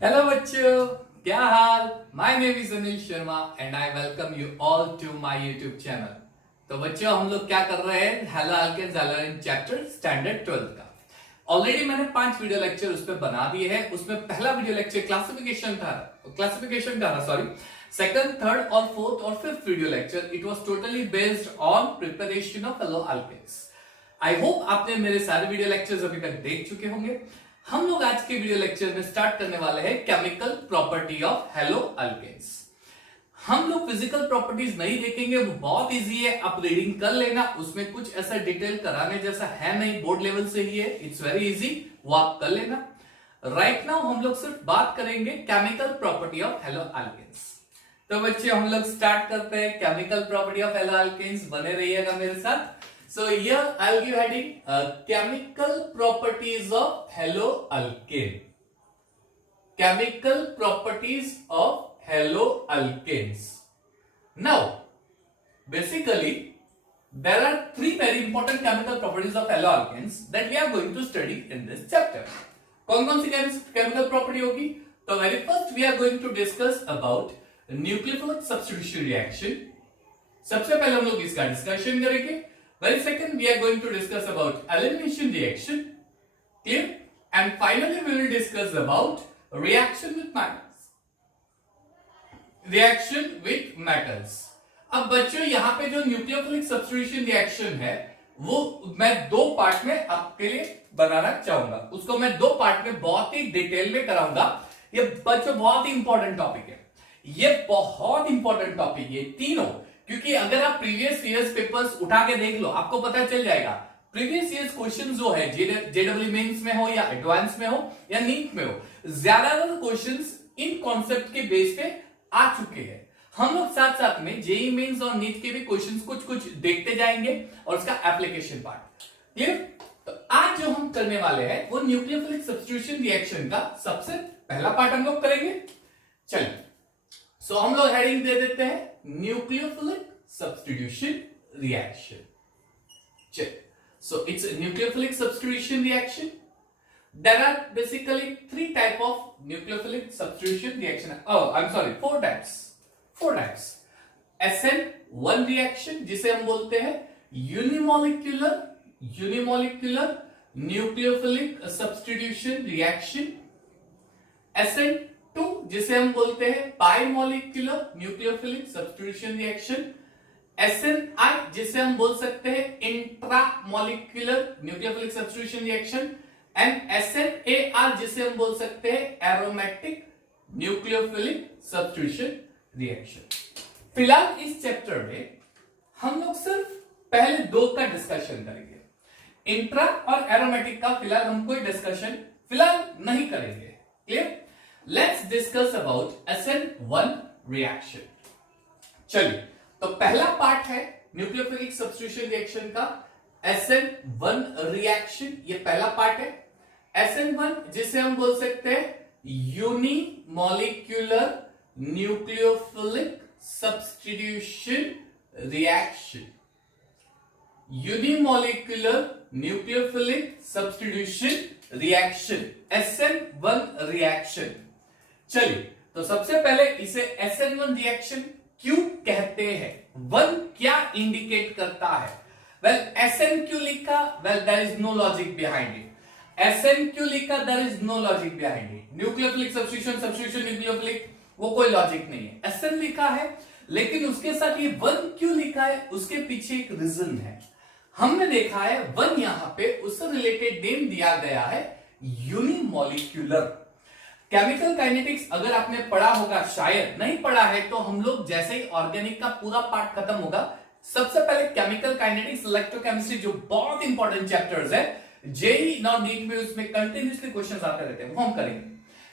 Hello बच्चों, क्या हाल। My name is Anil Sharma and I welcome you all to my YouTube channel. तो बच्चों, हम लोग क्या कर रहे हैं, haloalkanes alkane chapter standard 12 का। ऑलरेडी मैंने 5 वीडियो लेक्चर उस पर बना दिए हैं। उसमें पहला वीडियो लेक्चर क्लासिफिकेशन का था सॉरी। सेकंड, थर्ड और फोर्थ और fifth video lecture it was totally based on preparation of halo alkanes. I hope आपने मेरे सारे वीडियो लेक्चर्स अभी तक देख चुके होंगे। हम लोग आज के वीडियो लेक्चर में स्टार्ट करने वाले हैं chemical property of halo alkanes. हम लोग फिजिकल प्रॉपर्टीज नहीं देखेंगे, वो बहुत इजी है, आप रीडिंग कर लेना। उसमें कुछ ऐसा डिटेल कराने जैसा है नहीं, बोर्ड लेवल से ही है, इट्स वेरी इजी, वो आप कर लेना। राइट नाउ हम लोग सिर्फ बात करेंगे chemical property of halo alkanes. तो बच्चे, हम लोग स्टार्ट करते हैं chemical property of halo alkanes. बने रहिएगा मेरे साथ। So here I'll give heading chemical properties of haloalkane. Chemical properties of haloalkanes. Now, basically, there are 3 very important chemical properties of haloalkanes that we are going to study in this chapter. कौन-कौन सी chemical property होगी? तो very first we are going to discuss about nucleophilic substitution reaction. सबसे पहले हम लोग इसका discussion करेंगे। Very second, we are going to discuss about elimination reaction, clear? And finally, we will discuss about reaction with metals. Reaction with metals. अब बच्चों, यहाँ पे जो न्यूक्लियोफिलिक सब्स्टिट्यूशन रिएक्शन है, वो मैं 2 पार्ट में आपके लिए बनाना चाहूंगा। उसको मैं 2 पार्ट में बहुत ही डिटेल में कराऊंगा। ये बच्चों बहुत ही इंपॉर्टेंट टॉपिक है, ये बहुत इंपॉर्टेंट टॉपिक है तीनों। क्योंकि अगर आप प्रीवियस ईयर्स पेपर्स उठा के देख लो, आपको पता चल जाएगा प्रीवियस ईयर्स क्वेश्चन जो है जेडब्ल्यू मेंस में हो या एडवांस में हो या नीट में हो, ज्यादातर क्वेश्चंस इन कॉन्सेप्ट के बेस पे आ चुके हैं। हम लोग साथ साथ में जेई मेंस और नीट के भी क्वेश्चंस कुछ कुछ देखते जाएंगे और उसका एप्लीकेशन पार्ट। क्लियर? तो आज जो हम करने वाले हैं वो न्यूक्लियोफिलिक सब्स्टिट्यूशन रिएक्शन का सबसे पहला पार्ट हम लोग करेंगे। चलिए, सो हम लोग हेडिंग दे देते हैं nucleophilic substitution reaction. Check. So it's a nucleophilic substitution reaction. There are basically 3 type of nucleophilic substitution reaction. Oh, I'm sorry, 4 types. 4 types. SN1 reaction, जिसे हम बोलते हैं unimolecular nucleophilic substitution reaction. SN2, जिसे हम बोलते हैं बाइमोलिक्यूलर न्यूक्लियोफिलिक सब्स्टिट्यूशन रिएक्शन। SNI, जिसे हम बोल सकते हैं intramolecular nucleophilic substitution reaction. And SNAR, जिसे हम बोल सकते हैं एरोमेटिक न्यूक्लियोफिलिक सब्स्टिट्यूशन रिएक्शन। फिलहाल इस चैप्टर में हम लोग सिर्फ पहले 2 का डिस्कशन करेंगे। इंट्रा और एरोमेटिक का फिलहाल हम कोई डिस्कशन फिलहाल नहीं करेंगे। Clear? Let's discuss about SN1 reaction. चलिए, तो पहला पार्ट है न्यूक्लियोफिलिक सब्स्टिट्यूशन रिएक्शन का SN1 रिएक्शन। ये पहला पार्ट है। SN1, जिसे हम बोल सकते हैं unimolecular nucleophilic substitution reaction. Unimolecular nucleophilic substitution reaction, SN1 reaction. चलिए, तो सबसे पहले इसे SN1 रिएक्शन क्यों कहते हैं, 1 क्या इंडिकेट करता है? वेल, SN क्यों लिखा? Well, there is no logic behind it. SN क्यों लिखा? There is no logic behind it. Nucleophilic substitution nucleophilic, वो कोई लॉजिक नहीं है। SN लिखा है, लेकिन उसके साथ ये 1 क्यों लिखा है, उसके पीछे एक रीजन है। हमने देखा है 1 यहां पे उससे रिलेटेड नेम दिया गया है यूनिमोलिक्यूलर। केमिकल काइनेटिक्स अगर आपने पढ़ा होगा, शायद नहीं पढ़ा है, तो हम लोग जैसे ही ऑर्गेनिक का पूरा पार्ट खत्म होगा, सबसे पहले केमिकल काइनेटिक्स, इलेक्ट्रोकेमिस्ट्री, जो बहुत इंपॉर्टेंट चैप्टर्स है, जेई नॉट नीट में उसमें कंटिन्यूअसली क्वेश्चंस आते रहते हैं, वो हम करेंगे।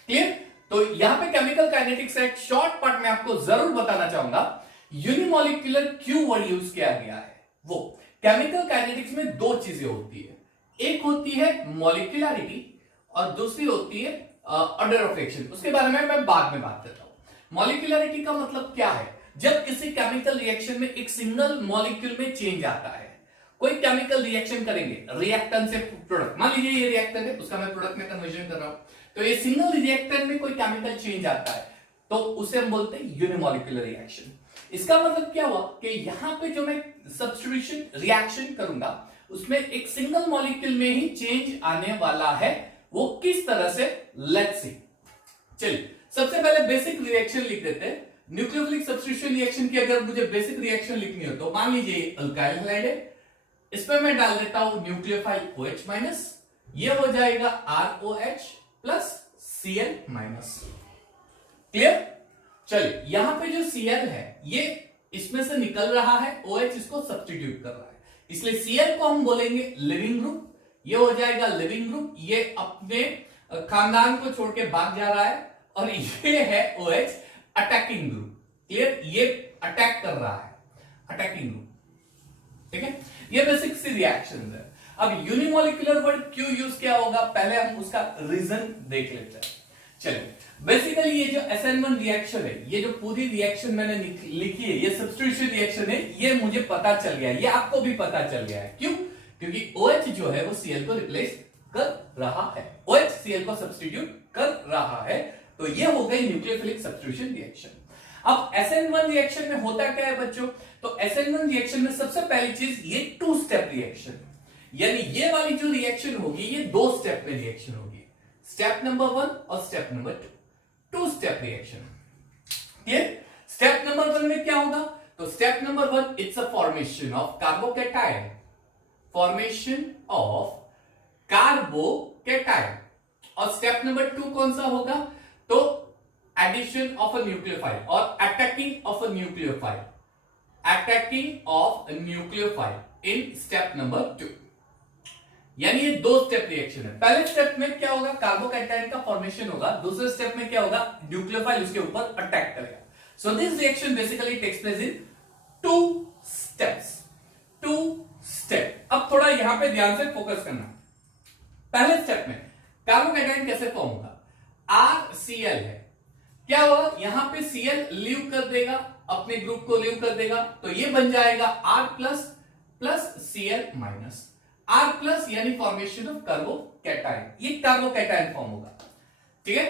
क्लियर? तो यहां पे केमिकल काइनेटिक्स का एक शॉर्ट पार्ट में आपको जरूर बताना चाहूंगा। यूनिमोलिक्यूलर क्यों वर्ड यूज किया गया है? वो केमिकल काइनेटिक्स में 2 चीजें होती है, एक होती है मॉलिक्यूलरिटी और दूसरी होती है ऑर्डर ऑफ एक्शन। उसके बारे में मैं बाद में बात करता हूं। मॉलिक्यूलरिटी का मतलब क्या है? जब किसी केमिकल रिएक्शन में एक सिंगल मॉलिक्यूल में चेंज आता है, कोई केमिकल रिएक्शन करेंगे, रिएक्टेंट से प्रोडक्ट, मान लीजिए ये रिएक्टेंट है, उसका मैं प्रोडक्ट में कन्वर्जन कर रहा हूं, तो ये सिंगल रिएक्टेंट में कोई केमिकल चेंज आता है तो उसे हम बोलते हैं यूनिमोलिकुलर रिएक्शन। इसका मतलब क्या हुआ कि यहां पे जो मैं सब्स्टिट्यूशन रिएक्शन करूंगा उसमें एक सिंगल मॉलिक्यूल में ही चेंज आने वाला है। वो किस तरह से, लेट्स सी। चलिए सबसे पहले बेसिक रिएक्शन लिख देते हैं। न्यूक्लियोफिलिक सब्स्टिट्यूशन रिएक्शन की अगर मुझे बेसिक रिएक्शन लिखनी हो तो मान लीजिए अल्काइल हैलाइड है, इस पर मैं डाल देता हूं न्यूक्लियोफाइल OH माइनस, ये हो जाएगा ROH plus Cl minus. Clear? चलिए यहां पे जो Cl है ये इसमें से निकल रहा है, OH इसको सब्स्टिट्यूट कर रहा है, इसलिए Cl को हम बोलेंगे लिविंग ग्रुप, ये हो जाएगा लिविंग ग्रुप, ये अपने खानदान को छोड़ के भाग जा रहा है, और ये है OH अटैकिंग ग्रुप। क्लियर? ये अटैक कर रहा है, अटैकिंग ग्रुप। ठीक है, ये बेसिक सी रिएक्शन है। अब यूनिमोलिकुलर वर्ड क्यों यूज किया होगा, पहले हम उसका रीजन देख लेते हैं। चलिए बेसिकली ये जो SN1 रिएक्शन है, ये जो पूरी रिएक्शन मैंने लिखी है, ये सब्स्टिट्यूशन रिएक्शन है, ये मुझे पता चल गया है, ये आपको भी पता चल गया है। क्यों? क्योंकि OH जो है वो Cl को रिप्लेस कर रहा है, OH Cl को सब्स्टिट्यूट कर रहा है, तो ये हो गई न्यूक्लियोफिलिक सब्स्टिट्यूशन रिएक्शन। अब SN1 रिएक्शन में होता क्या है बच्चों, तो SN1 रिएक्शन में सबसे पहली चीज ये 2 स्टेप रिएक्शन, यानी ये वाली जो रिएक्शन होगी ये 2 स्टेप में रिएक्शन होगी, स्टेप नंबर 1 और step number 2 step reaction. Clear? Step number 1 में क्या होगा, तो step number 1 it's a formation of carbocation, formation of carbocation. और स्टेप नंबर 2 कौन सा होगा, तो एडिशन ऑफ अ न्यूक्लियोफाइल और attacking of a nucleophile, attacking of a nucleophile in step number 2। यानी ये 2 स्टेप रिएक्शन है। पहले स्टेप में क्या होगा, कार्बोकैटायन का फॉर्मेशन होगा, दूसरे स्टेप में क्या होगा, न्यूक्लियोफाइल उसके ऊपर अटैक करेगा। So this reaction basically takes place in 2 steps, 2 step. अब थोड़ा यहां पे ध्यान से फोकस करना। पहले स्टेप में कार्बोकैटायन कैसे फॉर्म होगा, RCl है, क्या होगा, यहां पे Cl लीव कर देगा, अपने ग्रुप को लीव कर देगा, तो ये बन जाएगा R plus plus Cl minus, R plus यानी फॉर्मेशन ऑफ कार्बोकैटायन, ये कार्बोकैटायन फॉर्म होगा। ठीक है,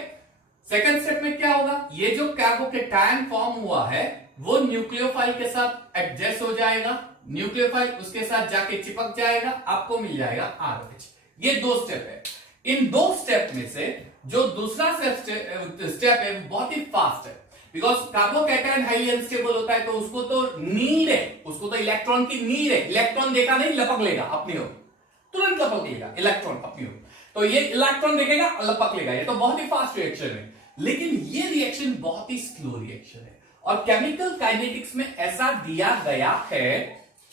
सेकंड स्टेप में क्या होगा, ये जो कार्बोकैटायन फॉर्म हुआ है वो न्यूक्लियोफाइल के साथ एडजस्ट हो जाएगा, न्यूक्लियोफाइल उसके साथ जाके चिपक जाएगा, आपको मिल जाएगा RH। ये 2 स्टेप है। इन 2 स्टेप में से जो दूसरा स्टेप है वो बहुत ही फास्ट है, बिकॉज कार्बोकैटायन हाईली अनस्टेबल होता है, तो उसको तो नीड है, उसको तो इलेक्ट्रॉन की नीड है, इलेक्ट्रॉन देखा नहीं लपक लेगा अपनी ओर, तुरंत लपक लेगा इलेक्ट्रॉन अपनी ओर, तो ये इलेक्ट्रॉन देखेगा लपक लेगा, ये तो बहुत ही फास्ट रिएक्शन है। लेकिन ये रिएक्शन बहुत ही स्लो रिएक्शन है, और केमिकल काइनेटिक्स में ऐसा दिया गया है,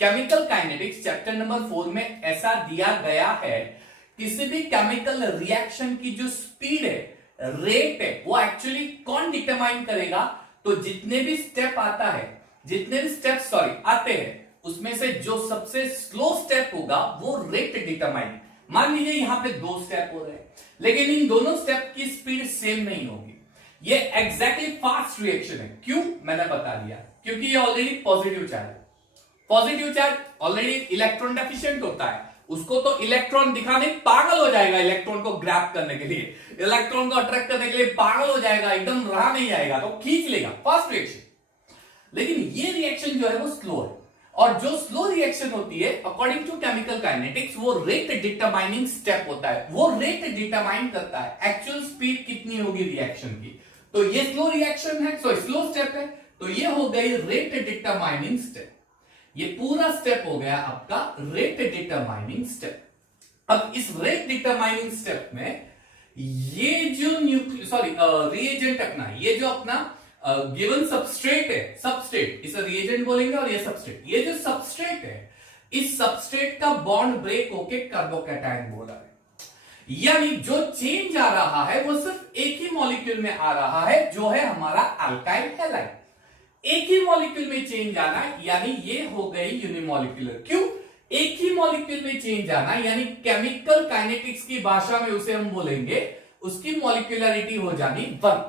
केमिकल काइनेटिक्स चैप्टर नंबर 4 में ऐसा दिया गया है, किसी भी केमिकल रिएक्शन की जो स्पीड है, रेट है, वो एक्चुअली कौन डिटरमाइन करेगा, तो जितने भी स्टेप आता है, जितने भी स्टेप आते हैं, उसमें से जो सबसे स्लो स्टेप होगा वो रेट डिटरमाइन। मान लीजिए यहां पे 2 स्टेप हो रहे हैं, लेकिन इन दोनों स्टेप की स्पीड सेम नहीं होगी, ये एग्जैक्टली फास्ट रिएक्शन है। क्यों, मैंने बता दिया, क्योंकि ये ऑलरेडी पॉजिटिव चार्ज है, positive charge already electron deficient होता है, उसको तो इलेक्ट्रॉन दिखाने पागल हो जाएगा, इलेक्ट्रॉन को ग्रैब करने के लिए, इलेक्ट्रॉन को अट्रैक्ट करने के लिए पागल हो जाएगा, एकदम रहा नहीं आएगा, तो खींच लेगा, फास्ट रिएक्शन। लेकिन ये रिएक्शन जो है वो स्लो है, और जो स्लो रिएक्शन होती है अकॉर्डिंग टू केमिकल काइनेटिक्स वो रेट डिटरमाइनिंग स्टेप होता है, वो रेट डिटरमाइन करता है एक्चुअल स्पीड कितनी होगी रिएक्शन की। तो ये स्लो रिएक्शन है, स्लो स्टेप है, तो ये हो गई रेट डिटरमाइनिंग स्टेप। ये पूरा स्टेप हो गया आपका रेट डिटरमाइनिंग स्टेप। अब इस रेट डिटरमाइनिंग स्टेप में ये जो रिएजेंट अपना, ये जो अपना गिवन सबस्ट्रेट है, सबस्ट्रेट इसे रिएजेंट बोलेंगे, और ये सबस्ट्रेट, ये जो सबस्ट्रेट है, इस सबस्ट्रेट का बॉन्ड ब्रेक होके कार्बोकैटायन बोला है, यानी जो चेंज आ रहा है वो सिर्फ एक ही मॉलिक्यूल में आ रहा है, जो है हमारा अल्काइल हैलाइड। एक ही मॉलिक्यूल में चेंज आना, यानी ये हो गई यूनिमॉलिक्यूलर। क्यों, एक ही मॉलिक्यूल में चेंज आना, यानी केमिकल काइनेटिक्स की भाषा में उसे हम बोलेंगे, उसकी मॉलिक्यूलरिटी हो जानी 1।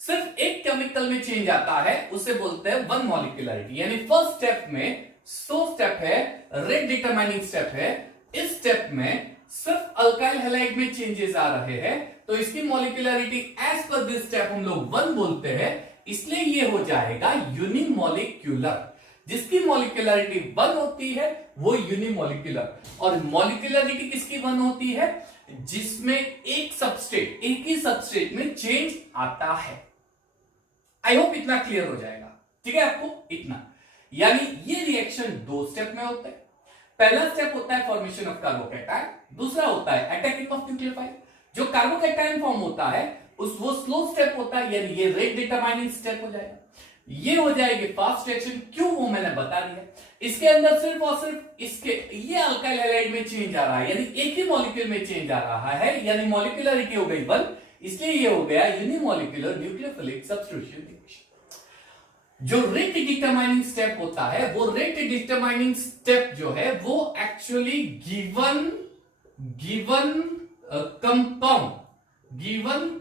सिर्फ एक केमिकल में चेंज आता है उसे बोलते हैं 1 मॉलिक्यूलरिटी, यानी फर्स्ट स्टेप में सो स्टेप है, रेट डिटरमाइनिंग स्टेप है। इस स्टेप में सिर्फ अल्काइल हैलाइड में चेंजेस आ रहे हैं, तो इसकी molecularity as per this step हम लोग 1 बोलते हैं, इसलिए ये हो जाएगा यूनिमॉलिक्यूलर। जिसकी मॉलिक्यूलरिटी 1 होती है वो यूनिमॉलिक्यूलर। और मॉलिक्यूलरिटी किसकी 1 होती है? जिसमें एक सबस्ट्रेट, एक ही सबस्ट्रेट में चेंज आता है। आई होप इतना क्लियर हो जाएगा, ठीक है आपको इतना। यानी ये रिएक्शन 2 स्टेप में होता है। पहला स्टेप होता है फॉर्मेशन ऑफ कार्बोकैटायन, दूसरा होता है अटैकिंग ऑफ न्यूक्लियोफाइल। जो कार्बोकैटायन फॉर्म होता है वो स्लो स्टेप होता है, यानी ये रेट डिटरमाइनिंग स्टेप हो जाएगा। ये हो जाएगी फास्ट रिएक्शन, क्यों वो मैंने बता दिया। इसके अंदर सिर्फ और सिर्फ इसके ये अल्काइल हैलाइड में चेंज आ रहा है, यानी एक ही मॉलिक्यूल में चेंज आ रहा है, यानी मॉलिक्यूलरिटी हो गई 1, इसलिए ये हो गया यूनिमॉलिक्यूलर न्यूक्लियोफिलिक सब्स्टिट्यूशन रिएक्शन। जो रेट डिटरमाइनिंग स्टेप होता है, वो रेट डिटरमाइनिंग स्टेप जो है वो एक्चुअली गिवन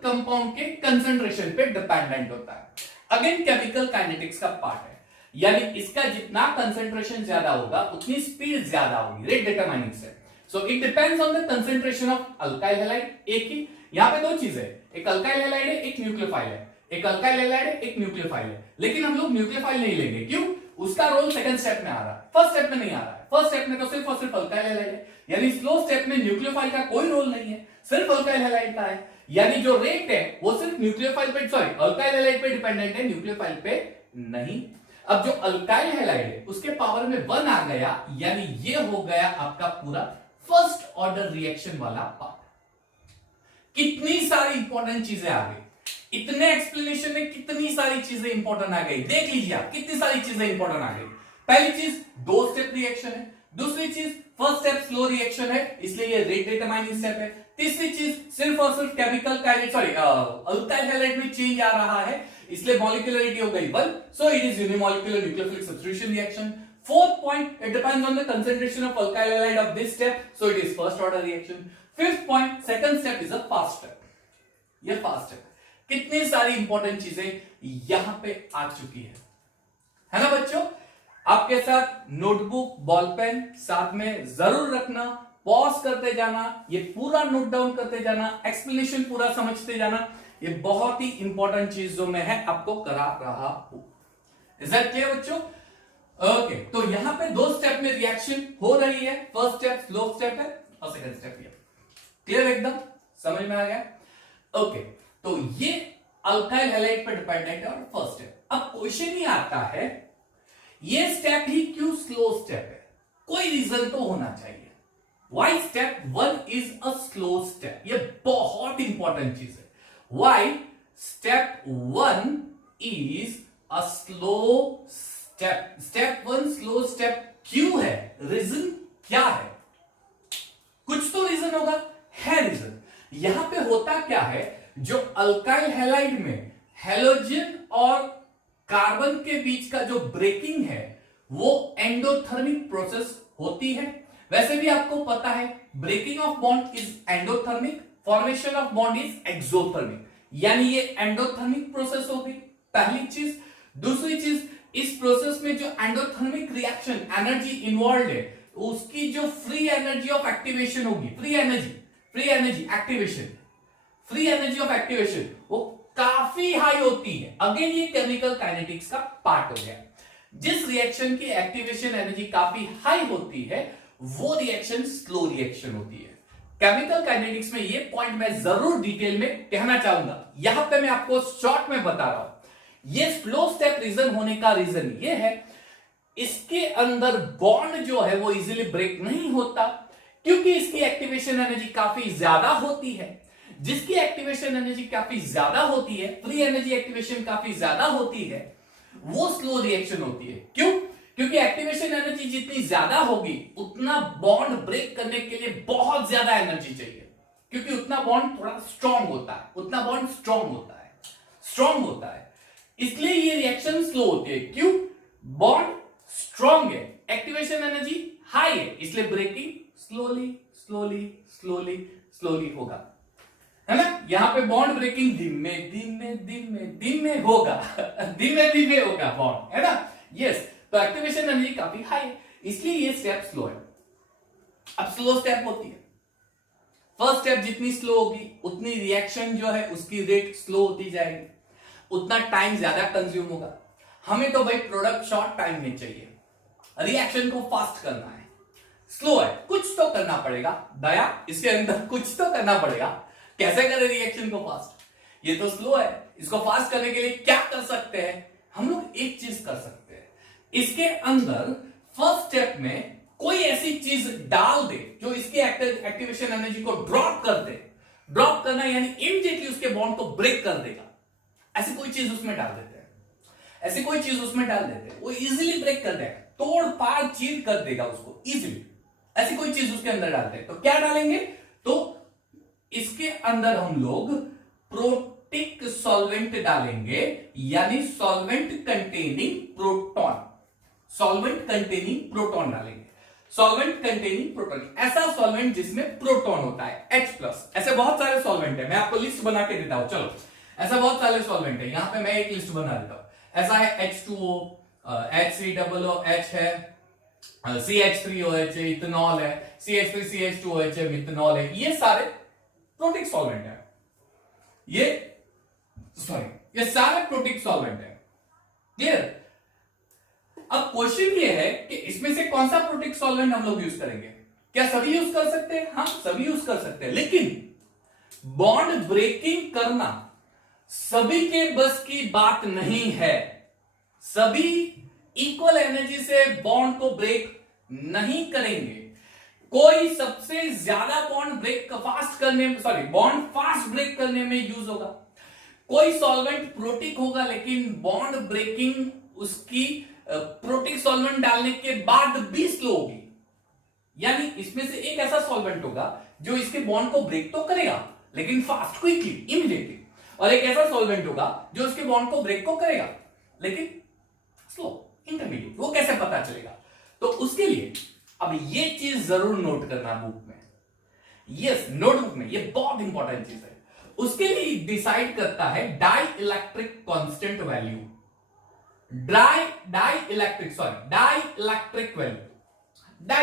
कंपाउंड के कंसंट्रेशन पे डिपेंडेंट होता है। अगेन केमिकल काइनेटिक्स का पार्ट है, यानी इसका जितना कंसंट्रेशन ज्यादा होगा उतनी स्पीड ज्यादा होगी, rate determining step. So it depends on the concentration of alkyl halide. एक ही यहां पे 2 चीजें, एक अल्काइल हैलाइड है, एक न्यूक्लियोफाइल है। एक अल्काइल हैलाइड है, एक न्यूक्लियोफाइल है, लेकिन हम लोग न्यूक्लियोफाइल नहीं लेंगे। क्यों? उसका रोल सेकंड स्टेप में आ रहा है, फर्स्ट स्टेप में नहीं आ रहा है। फर्स्ट स्टेप में तो सिर्फ और सिर्फ अल्काइल हैलाइड है, यानी स्लो स्टेप में न्यूक्लियोफाइल का कोई रोल नहीं है, सिर्फ अल्काइल हैलाइड का है। यानी जो रेट है वो सिर्फ न्यूक्लियोफाइल पे, सॉरी अल्काइल हैलाइड पे डिपेंडेंट है, न्यूक्लियोफाइल पे नहीं। अब जो अल्काइल हैलाइड है उसके पावर में 1 आ गया, यानी ये हो गया आपका पूरा फर्स्ट ऑर्डर रिएक्शन वाला पार्ट। कितनी सारी इंपॉर्टेंट चीजें आ गई, इतने एक्सप्लेनेशन में कितनी सारी चीजें इंपॉर्टेंट आ गई। देख लीजिए आप, कितनी सारी चीजें इंपॉर्टेंट आ गई। पहली चीज 2 स्टेप रिएक्शन है, दूसरी चीज फर्स्ट स्टेप स्लो रिएक्शन है, इसलिए ये रेट डिटरमाइनिंग स्टेप है। तीसरी चीज सिर्फ और सिर्फ chemical kinetics, sorry alkyl halide में चेंज आ रहा है, इसलिए मॉलिक्यूलरिटी हो गई 1, so it is unimolecular nucleophilic substitution reaction. Fourth point, it depends on the concentration of alkyl halide of this step, so it is first order reaction. Fifth point, second step is a fast step, ये fast step. कितनी सारी important चीजें यहां पे आ चुकी है ना बच्चों। आपके साथ नोटबुक, बॉल पेन साथ में जरूर रखना, पॉज करते जाना, ये पूरा नोट डाउन करते जाना, एक्सप्लेनेशन पूरा समझते जाना। ये बहुत ही इंपॉर्टेंट चीज जो मैं है आपको करा रहा हूं। इज दैट क्लियर बच्चों? ओके, तो यहां पे 2 स्टेप में रिएक्शन हो रही है। फर्स्ट स्टेप स्लो स्टेप है और सेकंड स्टेप ये। क्लियर, एकदम समझ में आ गया? ओके, तो ये अल्काइल हैलाइड पर डिपेंडेंट है और फर्स्ट स्टेप। अब क्वेश्चन ही आता है ये स्टेप ही क्यों स्लो स्टेप है? कोई रीजन तो होना चाहिए। Why step 1 is a slow step? ये बहुत इंपॉर्टेंट चीज है। Why step 1 is a slow step? Step 1 slow step क्यों है? रीजन क्या है? कुछ तो रीजन होगा, है रीजन। यहां पे होता क्या है, जो अल्काइल हैलाइड में हैलोजन और कार्बन के बीच का जो ब्रेकिंग है वो एंडोथर्मिक प्रोसेस होती है। वैसे भी आपको पता है breaking of bond is endothermic, formation of bond is exothermic, यानी ये एंडोथर्मिक प्रोसेस होगी, पहली चीज। दूसरी चीज, इस प्रोसेस में जो एंडोथर्मिक रिएक्शन एनर्जी इन्वॉल्व है, उसकी जो फ्री एनर्जी ऑफ एक्टिवेशन होगी, फ्री एनर्जी ऑफ एक्टिवेशन वो काफी हाई होती है। अगेन ये केमिकल काइनेटिक्स का पार्ट हो गया। जिस रिएक्शन की एक्टिवेशन एनर्जी काफी हाई होती है वो रिएक्शन स्लो रिएक्शन होती है। केमिकल काइनेटिक्स में ये पॉइंट मैं जरूर डिटेल में कहना चाहूंगा, यहां पे मैं आपको शॉर्ट में बता रहा हूं। ये स्लो स्टेप रीजन होने का रीजन ये है, इसके अंदर बॉन्ड जो है वो इजीली ब्रेक नहीं होता, क्योंकि इसकी एक्टिवेशन एनर्जी काफी ज्यादा होती है। जिसकी एक्टिवेशन एनर्जी काफी ज्यादा होती है, फ्री एनर्जी एक्टिवेशन काफी ज्यादा होती है, वो स्लो रिएक्शन होती है। क्यों? क्योंकि एक्टिवेशन एनर्जी जितनी ज्यादा होगी उतना बॉन्ड ब्रेक करने के लिए बहुत ज्यादा एनर्जी चाहिए, क्योंकि उतना बॉन्ड थोड़ा स्ट्रांग होता है, इसलिए ये रिएक्शन स्लो होती है। क्यों? बॉन्ड स्ट्रांग है, एक्टिवेशन एनर्जी हाई है, इसलिए ब्रेकिंग स्लोली होगा, है ना। यहां पे बॉन्ड ब्रेकिंग धीमे होगा, धीमे होगा बॉन्ड, है ना। यस, तो एक्टिवेशन एनर्जी काफी हाई है, इसलिए ये स्टेप स्लो है। अब स्लो स्टेप होती है, फर्स्ट स्टेप जितनी स्लो होगी उतनी रिएक्शन जो है उसकी रेट स्लो होती जाएगी, उतना टाइम ज्यादा कंज्यूम होगा। हमें तो भाई प्रोडक्ट शॉर्ट टाइम में चाहिए, रिएक्शन को फास्ट करना है, स्लो है, कुछ तो करना पड़ेगा दया, इसके अंदर कुछ तो करना पड़ेगा। कैसे करें रिएक्शन को फास्ट? ये तो स्लो है, इसको फास्ट करने के लिए क्या कर सकते हैं? हम लोग एक चीज कर सकते हैं, इसके अंदर फर्स्ट स्टेप में कोई ऐसी चीज डाल दे जो इसकी एक्टिवेशन एनर्जी को ड्रॉप कर दे। ड्रॉप करना यानी इमीडिएटली उसके बॉन्ड को ब्रेक कर देगा। ऐसी कोई चीज उसमें डाल देते हैं, ऐसी कोई चीज उसमें डाल देते हैं, वो इजीली ब्रेक कर देगा, तोड़ फाड़ चीर कर देगा उसको इजीली। ऐसी कोई चीज उसके अंदर डालते हैं, तो क्या डालेंगे? तो इसके अंदर हम लोग प्रोटिक सॉल्वेंट डालेंगे, यानी solvent containing proton, solvent containing proton डालेंगे। सॉल्वेंट कंटेनिंग प्रोटॉन, ऐसा सॉल्वेंट जिसमें प्रोटॉन होता है H+। ऐसे बहुत सारे सॉल्वेंट है, मैं आपको लिस्ट बना के देता हूं। चलो, ऐसा बहुत सारे सॉल्वेंट है, यहां पे मैं एक लिस्ट बना देता हूं। ऐसा है H2O, H3OOH है, CH3OH है, इथेनॉल है, CH3CH2OH है, मिथेनॉल है। ये सारे प्रोटिक सॉल्वेंट है, ये सारे प्रोटिक सॉल्वेंट है। क्लियर? अब क्वेश्चन ये है कि इसमें से कौन सा प्रोटिक सॉल्वेंट हम लोग यूज करेंगे? क्या सभी यूज कर सकते हैं? हाँ, सभी यूज कर सकते हैं, लेकिन बॉन्ड ब्रेकिंग करना सभी के बस की बात नहीं है। सभी इक्वल एनर्जी से बॉन्ड को ब्रेक नहीं करेंगे। कोई सबसे ज्यादा बॉन्ड फास्ट ब्रेक करने में यूज होगा, कोई सॉल्वेंट प्रोटिक होगा लेकिन बॉन्ड ब्रेकिंग उसकी प्रोटिक सॉल्वेंट डालने के बाद भी स्लो होगी। यानी इसमें से एक ऐसा सॉल्वेंट होगा जो इसके बॉन्ड को ब्रेक तो करेगा लेकिन फास्ट, क्विकली, इमीडिएटली, और एक ऐसा सॉल्वेंट होगा जो इसके बॉन्ड को ब्रेक को करेगा लेकिन स्लो, इंटरमीडिएट। वो कैसे पता चलेगा? तो उसके लिए अब ये चीज जरूर नोट करना बुक में, यस, नोटबुक में, ये बहुत इंपॉर्टेंट चीज है। उसके लिए डिसाइड करता है dielectric constant value, die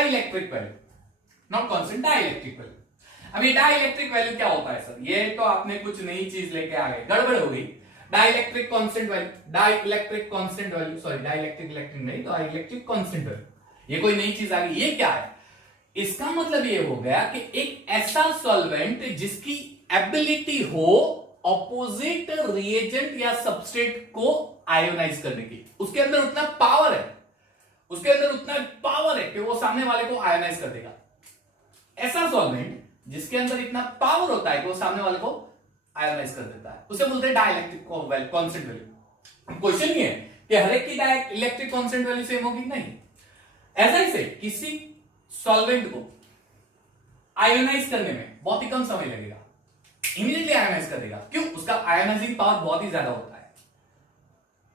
electric value, not constant, dielectric value. अभी डाई इलेक्ट्रिक वैल्यू क्या होता है सर? ये तो आपने कुछ नई चीज लेके आ गए, गड़बड़ हो गई। डाई इलेक्ट्रिक कांस्टेंट वैल्यू ये कोई नई चीज आ गई, ये क्या है? इसका मतलब ये हो गया कि एक ऐसा सॉल्वेंट जिसकी एबिलिटी हो ऑपोजिट रिएजेंट या सबस्ट्रेट को आयोनाइज करने की, उसके अंदर उतना पावर है कि वो सामने वाले को आयोनाइज कर देगा। ऐसा सॉल्वेंट जिसके अंदर इतना पावर होता है कि वो सामने वाले को आयोनाइज कर देता है, उसे बोलते हैं डाइलेक्ट्रिक कांस्टेंट वैल्यू। क्वेश्चन ये है कि हर एक की डाइलेक्ट्रिक कांस्टेंट वैल्यू सेम होगी? नहीं। ऐसा ही से किसी सॉल्वेंट को आयोनाइज करने में बहुत ही कम समय लगेगा, इमीडिएटली आयोनाइज कर देगा। क्यों? उसका आयोनाइजिंग पावर बहुत ही ज्यादा होता है।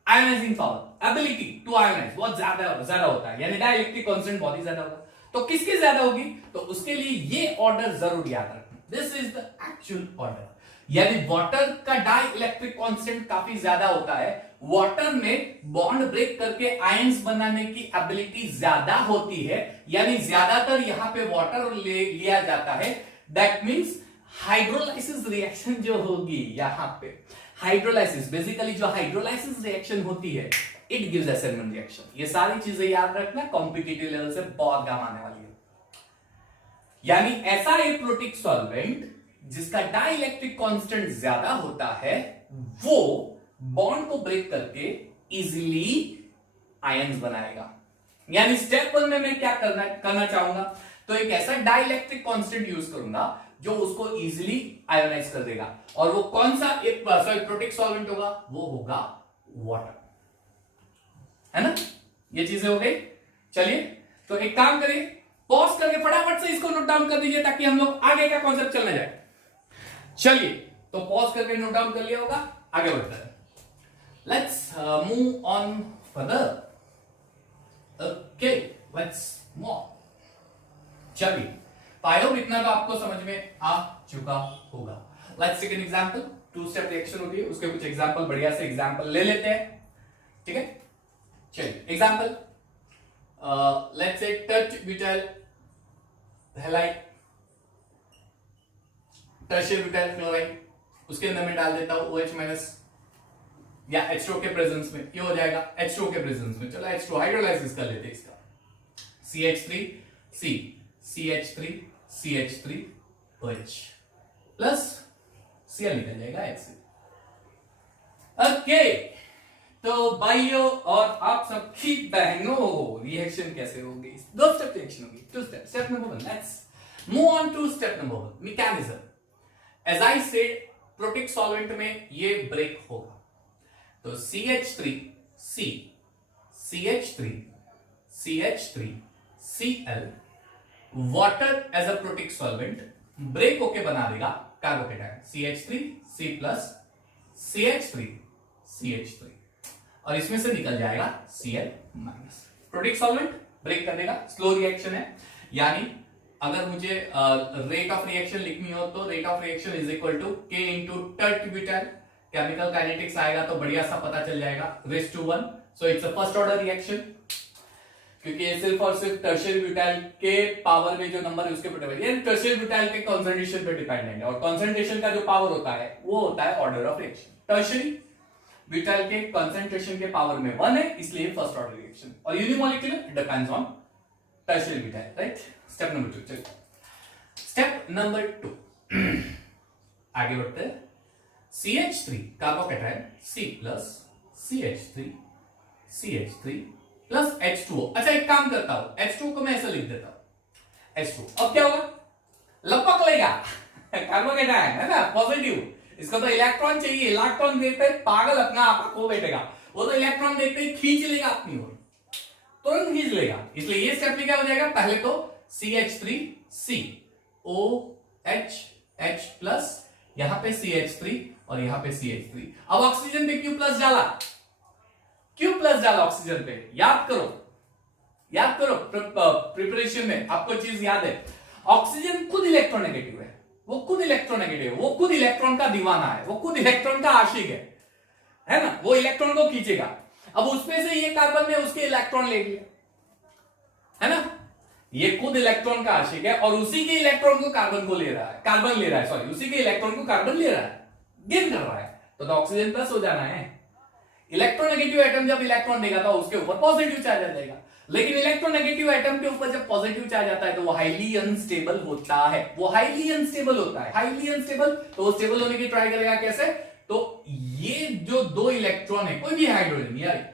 Ionizing power, ability to ionize बहुत ज्यादा होता है, यानी डाइलेक्ट्रिक कांस्टेंट बहुत ही ज्यादा होगा। तो किसकी ज्यादा होगी? तो उसके लिए ये ऑर्डर जरूर याद रखना, this is the actual order. यानी वाटर का डाई इलेक्ट्रिक कांस्टेंट काफी ज्यादा होता है, वाटर में बॉन्ड ब्रेक करके आयंस बनाने की एबिलिटी ज्यादा होती है, यानी ज्यादातर यहां पे वाटर लिया जाता है। दैट मींस हाइड्रोलाइसिस रिएक्शन जो होगी यहां पे, हाइड्रोलाइसिस, बेसिकली जो हाइड्रोलाइसिस रिएक्शन होती है, इट गिव्स एसिड रिएक्शन। ये सारी चीजें याद रखना, कॉम्पिटिटिव लेवल से बहुत काम आने वाली है। यानी ऐसा एक प्रोटिक सॉल्वेंट जिसका डाइलेक्ट्रिक कांस्टेंट ज्यादा होता है, वो बॉन्ड को ब्रेक करके इजीली आयंस बनाएगा। यानी स्टेप 1 में मैं क्या करना चाहूंगा? तो एक ऐसा डाइलेक्ट्रिक कांस्टेंट यूज करूंगा जो उसको इजीली आयोनाइज कर देगा, और वो कौन सा एक प्रोटिक सॉल्वेंट होगा? वो होगा वाटर, है ना? ये चीजें हो गई। चलिए, तो एक काम करिए, पॉज करके फटाफट से इसको नोट डाउन कर दीजिए ताकि हम लोग आगे का कॉन्सेप्ट चलने जाए। चलिए, तो पॉज करके नोट डाउन कर लिया होगा, आगे बढ़ते हैं। Let's move on further. Okay, let's move. चलिए, आई होप इतना तो आपको समझ में आ चुका होगा। Let's take an example. 2 step reaction होती है, उसके कुछ एग्जांपल, बढ़िया से एग्जांपल ले लेते हैं। ठीक है, चलिए example. Let's say touch butyl halide, tertiary butyl chloride, उसके अंदर मैं डाल देता हूं OH माइनस या H2O के प्रेजेंस में, ये हो जाएगा H2O के प्रेजेंस में। चलो H2 हाइड्रोलाइसिस कर लेते हैं इसका, CH3 C CH3 CH3 OH plus Cl निकल जाएगा HC। ओके, तो भाइयों और आप सबकी बहनों, रिएक्शन कैसे होगी? दो स्टेप रिएक्शन होगी, two step. Step number 1, let's move on to step number 1, mechanism. As I said, protic solvent में ये ब्रेक होगा, तो CH3 C CH3 CH3 Cl water as a protic solvent break होके बना देगा carbocation CH3 C plus CH3 CH3, और इसमें से निकल जाएगा Cl minus. Protic solvent break कर देगा, स्लो रिएक्शन है, यानी अगर मुझे रेट ऑफ रिएक्शन लिखनी हो तो rate of reaction is equal to K into tert butyl. Chemical kinetics आएगा तो बढ़िया सा पता चल जाएगा, raise to 1। So it's a first order reaction, क्योंकि ये सिर्फ और सिर्फ टर्शियर ब्यूटाइल के पावर में जो नंबर है उसके ऊपर डिपेंड है, टर्शियर ब्यूटाइल के कंसंट्रेशन पे डिपेंडेंट है, और कंसंट्रेशन का जो पावर होता है वो होता है order of reaction. Tertiary butyl के कंसंट्रेशन के पावर में 1 है, इसलिए फर्स्ट ऑर्डर रिएक्शन, और unimolecular depends on tertiary butyl, right. Step number 2, चलिए स्टेप नंबर 2 आगे बढ़ते हैं। CH3 carbocation C plus CH3 CH3 plus H2O। अच्छा, एक काम करता हूं, H2O को मैं ऐसा लिख देता हूं, H2O। अब क्या होगा? लपक लेगा कार्बोकेटायन है ना, पॉजिटिव, इसको तो इलेक्ट्रॉन चाहिए, इलेक्ट्रॉन देते पागल अपना आप को बैठेगा, वो तो इलेक्ट्रॉन देखते ही खींच लेगा अपनी ओर, तुरंत खींच लेगा। इसलिए ये स्टेप में क्या हो जाएगा? पहले तो CH3 C OH H plus, यहां पे CH3 और यहां पे CH3। अब ऑक्सीजन पे Q प्लस डाला, Q प्लस डाला ऑक्सीजन पे, याद करो प्रिपरेशन में आपको चीज याद है, ऑक्सीजन खुद इलेक्ट्रोनेगेटिव है, वो खुद इलेक्ट्रोनेगेटिव है, वो खुद इलेक्ट्रॉन का दीवाना है, वो खुद इलेक्ट्रॉन का आशिक है ना, वो इलेक्ट्रॉन को खींचेगा। अब उसमें से ये कार्बन ने उसके इलेक्ट्रॉन ले लिया, है ना, ये खुद इलेक्ट्रॉन का आशिक है, और उसी के इलेक्ट्रॉन को कार्बन को ले रहा है, उसी के इलेक्ट्रॉन को कार्बन ले रहा है, गेन कर रहा है, तो ऑक्सीजन प्लस हो जाना है। इलेक्ट्रोनेगेटिव एटम जब इलेक्ट्रॉन देगा तो उसके ऊपर पॉजिटिव चार्ज आ जाएगा, लेकिन इलेक्ट्रोनेगेटिव एटम के ऊपर जब पॉजिटिव चार्ज आता है तो वो हाईली अनस्टेबल होता है, हाईली अनस्टेबल, तो वो स्टेबल होने की ट्राई करेगा कैसे? तो ये जो दो इलेक्ट्रॉन है, कोई भी हाइड्रोजन यार,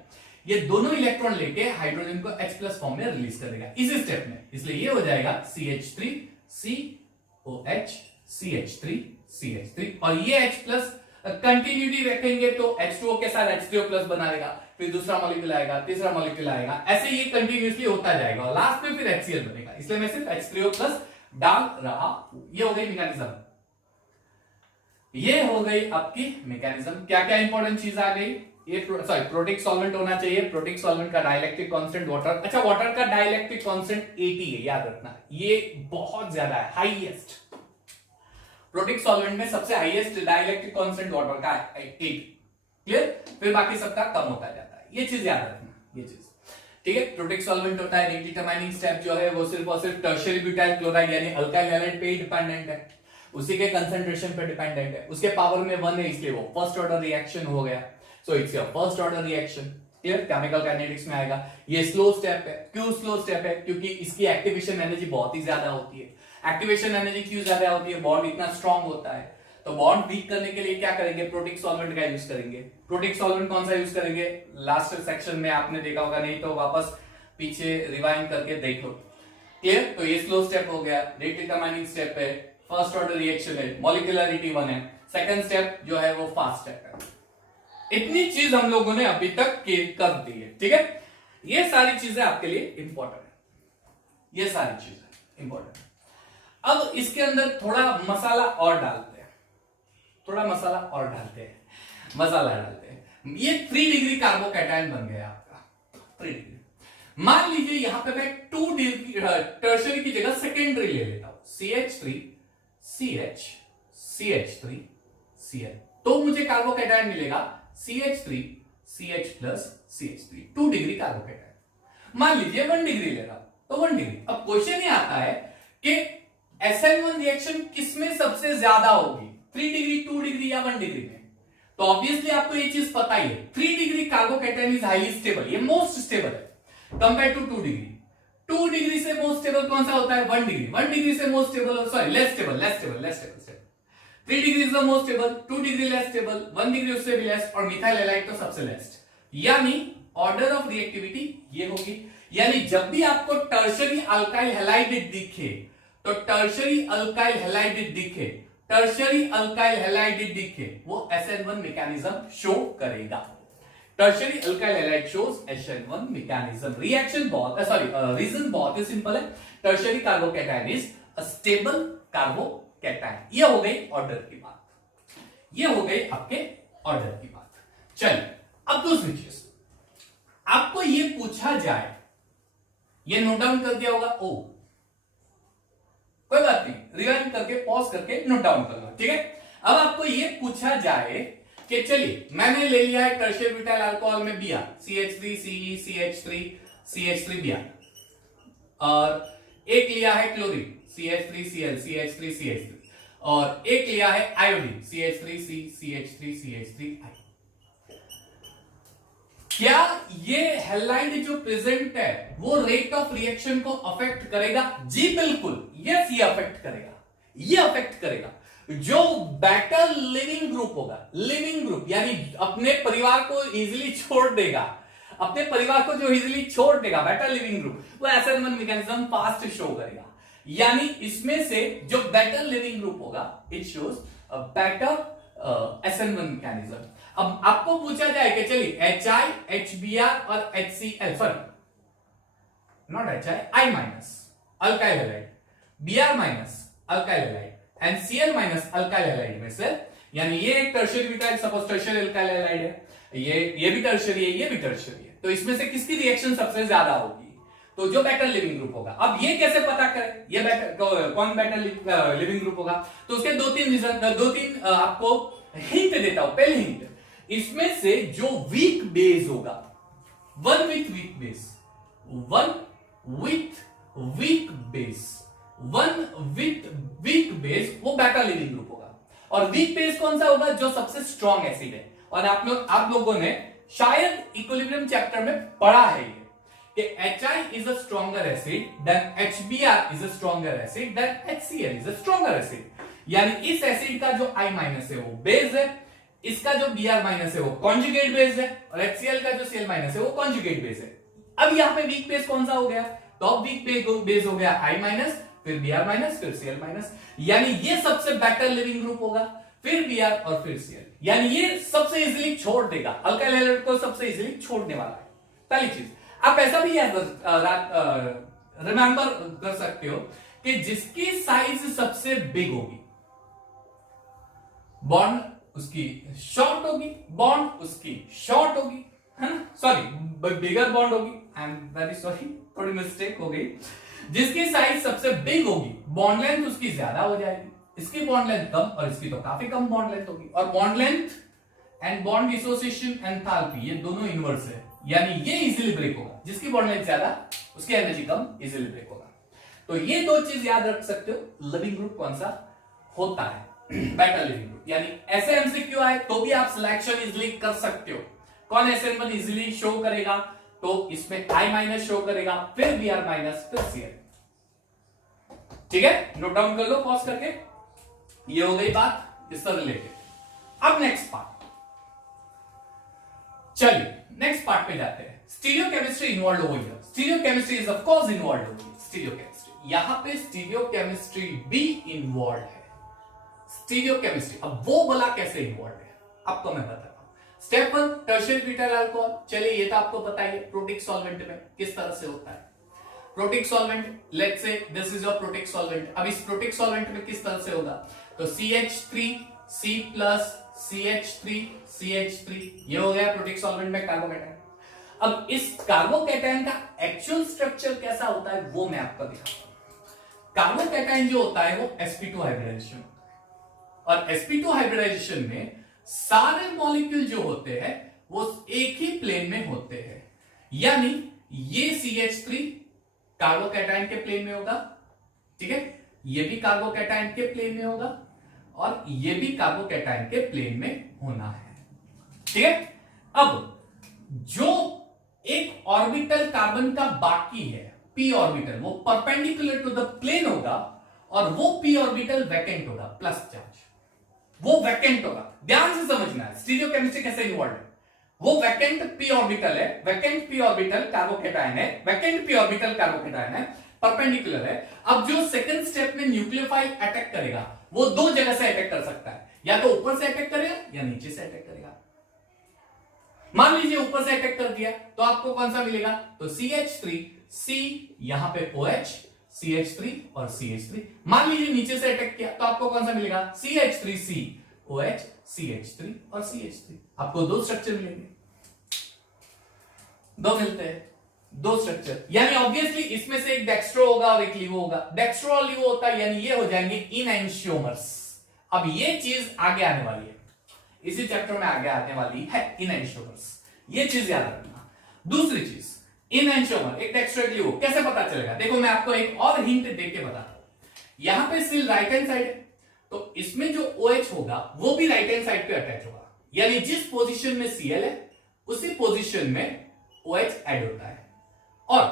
ये दोनों इलेक्ट्रॉन लेके हाइड्रोजन को H प्लस फॉर्म में रिलीज कर देगा इसी स्टेप में, इसलिए ये हो जाएगा CH3 COH CH3 CH3, और ये H प्लस कंटिन्यूटी रखेंगे तो H2O के साथ H3O प्लस बना देगा, फिर दूसरा मॉलिक्यूल आएगा, तीसरा मॉलिक्यूल आएगा, ऐसे ये कंटिन्यूअसली होता जाएगा, और लास्ट में फिर HCl बनेगा, इसलिए मैं सिर्फ H3O प्लस डाल रहा हूं। ये हो गई मैकेनिज्म, ये हो गई आपकी मैकेनिज्म। क्या क्या इंपॉर्टेंट चीज आ गई? ये प्रोटिक सॉल्वेंट होना चाहिए, प्रोटिक सॉल्वेंट का डाइलेक्ट्रिक कांस्टेंट वाटर, अच्छा वाटर का डाइलेक्ट्रिक कांस्टेंट 80 है, याद रखना, ये बहुत ज्यादा है, हाईएस्ट। प्रोटिक सॉल्वेंट में सबसे हाईएस्ट डाइलेक्ट्रिक कांस्टेंट वाटर का है 80, क्लियर? फिर बाकी सबका कम होता जाता है, ये चीज याद रखना, ये चीज ठीक है। प्रोटिक सॉल्वेंट होता है, रेट डिटरमाइनिंग स्टेप जो है वो सिर्फ और सिर्फ टर्शियरी ब्यूटाइल क्लोराइड यानी अल्काइल हैलाइड पे डिपेंडेंट है, उसी के कंसंट्रेशन पे डिपेंडेंट है, उसके पावर में 1 है, इसलिए वो फर्स्ट ऑर्डर रिएक्शन हो गया, so it's your first order reaction, clear? Chemical kinetics में आएगा। ये स्लो स्टेप है, क्यों स्लो स्टेप है? क्योंकि इसकी एक्टिवेशन एनर्जी बहुत ही ज्यादा होती है। एक्टिवेशन एनर्जी क्यों ज्यादा होती है? बॉन्ड इतना स्ट्रांग होता है, तो बॉन्ड वीक करने के लिए क्या करेंगे? प्रोटिक सॉल्वेंट का यूज करेंगे। प्रोटिक सॉल्वेंट कौन सा यूज करेंगे? लास्ट सेक्शन में आपने देखा होगा, नहीं तो वापस पीछे रिवाइंड करके देख लो, क्लियर? तो ये स्लो स्टेप हो गया, रेट डिटरमाइनिंग स्टेप है, फर्स्ट ऑर्डर रिएक्शन है, मॉलिक्यूलरिटी 1 है, सेकंड स्टेप जो है वो फास्ट स्टेप है। इतनी चीज हम लोगों ने अभी तक कर दी है, ठीक है? ये सारी चीजें आपके लिए इंपॉर्टेंट है, ये सारी चीजें इंपॉर्टेंट है। अब इसके अंदर थोड़ा मसाला और डालते हैं, मसाला डालते हैं। ये 3 डिग्री कार्बोकैटायन बन गया आपका, 3 डिग्री। मान लीजिए यहां पे मैं 2 डिग्री टर्शियरी की जगह सेकेंडरी ले लेता हूं, CH3 CH CH3 Cl, तो मुझे कार्बोकैटायन मिलेगा CH3 CH plus CH3, 2 degree carbocation. मान लीजिए 1 डिग्री ले रहा तो 1 डिग्री। अब क्वेश्चन ये आता है कि SN1 रिएक्शन किसमें सबसे ज्यादा होगी, 3 डिग्री, 2 डिग्री या 1 डिग्री में। तो ऑब्वियसली आपको ये चीज पता ही है, 3 degree carbocation is highly stable, ये मोस्ट स्टेबल है कंपेयर टू 2 डिग्री। 2 डिग्री से मोस्ट स्टेबल कौन सा होता है, 1 डिग्री। 1 डिग्री से most stable, sorry less stable 3 degree is the most stable, 2 degree less stable, 1 degree उससे भी लेस, और मिथाइल हैलाइड तो सबसे लेस। यानी ऑर्डर ऑफ रिएक्टिविटी ये होगी। यानी जब भी आपको टर्शरी अल्काइल हैलाइड दिखे तो टर्शरी अल्काइल हैलाइड दिखे वो SN1 मैकेनिज्म शो करेगा। Tertiary alkyl halide shows SN1 mechanism. Reason बहुत ही सिंपल है, tertiary carbocation is a stable carbocation. ये हो गई ऑर्डर की बात, ये हो गई आपके ऑर्डर की बात। चलिए अब दूसरी चीज, आपको ये पूछा जाए, ये नोट डाउन कर दिया होगा, ओ कोई बात नहीं, रिवाइंड करके पॉज करके नोट डाउन कर लो, ठीक है। अब आपको ये पूछा जाए कि चलिए मैंने ले लिया है टर्शियरी ब्यूटाइल अल्कोहल में Br, CH3Ce CH3 Br, और एक लिया है क्लोरीन CH3Cl, और एक लिया है आयोडीन CH3C CH3CH3I। क्या ये हैलाइड जो प्रेजेंट है वो रेट ऑफ रिएक्शन को अफेक्ट करेगा? जी बिल्कुल, यस, ये अफेक्ट करेगा। जो बेटर लिविंग ग्रुप होगा, लिविंग ग्रुप यानी अपने परिवार को इजीली छोड़ देगा, बेटर लिविंग ग्रुप, वो SN1 मैकेनिज्म फास्ट शो करेगा। यानी इसमें से जो बेटर लिविंग ग्रुप होगा it shows better SN1 mechanism. अब आपको पूछा जाए कि चलिए HI, HBr और HCl, not HI, I minus alkyl halide, Br minus alkyl halide and Cl minus alkyl halide में से, यानी ये एक tertiary butyl, suppose tertiary alkyl halide है, ये भी टर्शियरी है, ये भी टर्शियरी है, तो इसमें से किसकी रिएक्शन सबसे ज्यादा होगी? तो जो बेटर लिविंग ग्रुप होगा। अब ये कैसे पता करें ये बेटर कौन बेटर लिविंग ग्रुप होगा? तो उसके दो तीन आपको हिंट देता हूं। पहले हिंट, इसमें से जो वीक बेस होगा, वन विथ वीक बेस, वो बेटा लिविंग ग्रुप होगा। और वीक बेस कौन सा होगा? जो सबसे स्ट्रॉन्ग एसिड है। और आप लोगों ने शायद इक्विलिब्रियम चैप्टर में पढ़ा है ये कि HI is a stronger acid than HBr is a stronger acid than HCl is a stronger acid। यानी इस एसिड का जो I माइनस है वो बेस है, इसका जो Br माइनस है वो कॉन्जुगेट बेस है, और HCl का जो Cl माइनस है वो कॉन्जुगेट बेस है। अब यहाँ पे वीक बेस कौन सा हो गया? तो अब वीक बेस हो गया I माइनस, फिर Br माइनस, फिर Cl माइनस। यानी ये सबसे बेटर लिविंग ग्रुप होगा, फिर Br और फिर Cl। यानी ये सबसे इजीली छोड़ देगा, अल्काइल हैलाइड को सबसे इजीली छोड़ने वाला है। पहली चीज आप ऐसा भी रिमेंबर कर सकते हो कि जिसकी साइज सबसे बिग होगी बॉन्ड उसकी शॉर्ट होगी, है ना, सॉरी बिगर बॉन्ड होगी, आई एम वेरी सॉरी, थोड़ी मिस्टेक हो गई। जिसकी साइज सबसे बिग होगी बॉन्ड लेंथ उसकी ज्यादा हो जाएगी, इसकी बॉन्ड लेंथ कम और इसकी तो काफी कम बॉन्ड लेंथ होगी। और bond length and bond dissociation enthalpy ये दोनों इनवर्स है, यानी ये इजीली ब्रेक होगा, जिसकी बॉन्ड लेंथ ज्यादा उसकी एनर्जी कम, इजीली ब्रेक होगा। तो ये दो चीज याद रख सकते हो, लिविंग ग्रुप कौन सा होता है, बेटर लिविंग ग्रुप। यानी ऐसे एमसीक्यू आए तो भी आप सिलेक्शन इजीली कर सकते हो। कौन SN1 इजीली शो करेगा? तो इसमें I माइनस शो करेगा, फिर Br माइनस, फिर Cl। ठीक है, नोट डाउन कर लो पॉज करके। ये हो गई बात इससे रिलेटेड। अब नेक्स्ट पार्ट, चलिए नेक्स्ट पार्ट पे जाते हैं। स्टीरियोकेमिस्ट्री इन्वॉल्व हो गया, stereochemistry is of course involve होगी। स्टीरियोकेमिस्ट्री, यहां पे स्टीरियोकेमिस्ट्री भी इन्वॉल्व है। स्टीरियोकेमिस्ट्री, अब वो बोला कैसे इन्वॉल्व है आपको मैं बताता हूं। स्टेप 1 टर्शियरी ब्यूटाइल अल्कोहल, चलिए ये तो आपको पता ही है प्रोटिक सॉल्वेंट में किस तरह से होता है। Protic solvent, let's say this is your protic solvent. अब इस प्रोटिक सॉल्वेंट में किस तरह से होगा? तो CH3C प्लस CH3 ये हो गया प्रोटिक सॉल्वेंट में कार्बोकैटायन। अब इस कार्बोकैटायन का एक्चुअल स्ट्रक्चर कैसा होता है वो मैं आपको दिखाता हूं। कार्बोकैटायन जो होता है वो sp2 हाइब्रिडाइजेशन होता है, और sp2 हाइब्रिडाइजेशन में सारे मॉलिक्यूल जो होते हैं वो एक ही प्लेन में होते हैं। यानी ये CH3 कार्बोकैटायन के प्लेन में होगा, ठीक है, ये भी कार्बोकैटायन के प्लेन में होगा और ये भी कार्बोकैटायन के प्लेन में होना है, ठीक है। अब जो एक ऑर्बिटल कार्बन का बाकी है p ऑर्बिटल, वो परपेंडिकुलर टू द प्लेन होगा और वो p ऑर्बिटल वैकेंट होगा, प्लस चार्ज, वो वैकेंट होगा। ध्यान से समझना है स्टीरियोकेमिस्ट्री कैसे इन्वॉल्व है। वो वैकेंट p ऑर्बिटल है, वैकेंट p ऑर्बिटल कार्बोकैटायन है, वैकेंट p ऑर्बिटल कार्बोकैटायन है, परपेंडिकुलर है। अब जो सेकंड स्टेप में न्यूक्लियोफाइल अटैक करेगा वो दो जगह से अटैक कर सकता है, या तो ऊपर से अटैक करेगा या नीचे से अटैक करेगा। मान लीजिए ऊपर से अटैक कर दिया तो आपको कौन सा मिलेगा, तो CH3 C, यहां पे OH, CH3 और CH3। मान लीजिए नीचे से अटैक किया तो आपको कौन सा मिलेगा, CH3 C, OH, CH3 और CH3। आपको दो स्ट्रक्चर मिलेंगे, दो मिलते हैं, दो स्ट्रक्चर। यानी ऑब्वियसली इसमें से एक डेक्स्ट्रो होगा और एक लिवो होगा। डेक्स्ट्रो और लिवो होता है यानी ये हो जाएंगे इनएंशियोमर्स। अब ये चीज आगे आने वाली है, इसी चैप्टर में आगे आने वाली है इनएंशियोमर्स, ये चीज याद रखना। दूसरी चीज, इनएंशियोमर एक डेक्स्ट्रो एक लिवो कैसे पता चलेगा, देखो मैं आपको एक और हिंट देके बताता हूं। यहां पे सिल राइट हैंड साइड है तो इसमें जो OH होगा वो भी राइट हैंड साइड पे अटैच होगा, यानी जिस पोजीशन में Cl है उसी पोजीशन में OH ऐड होता है। और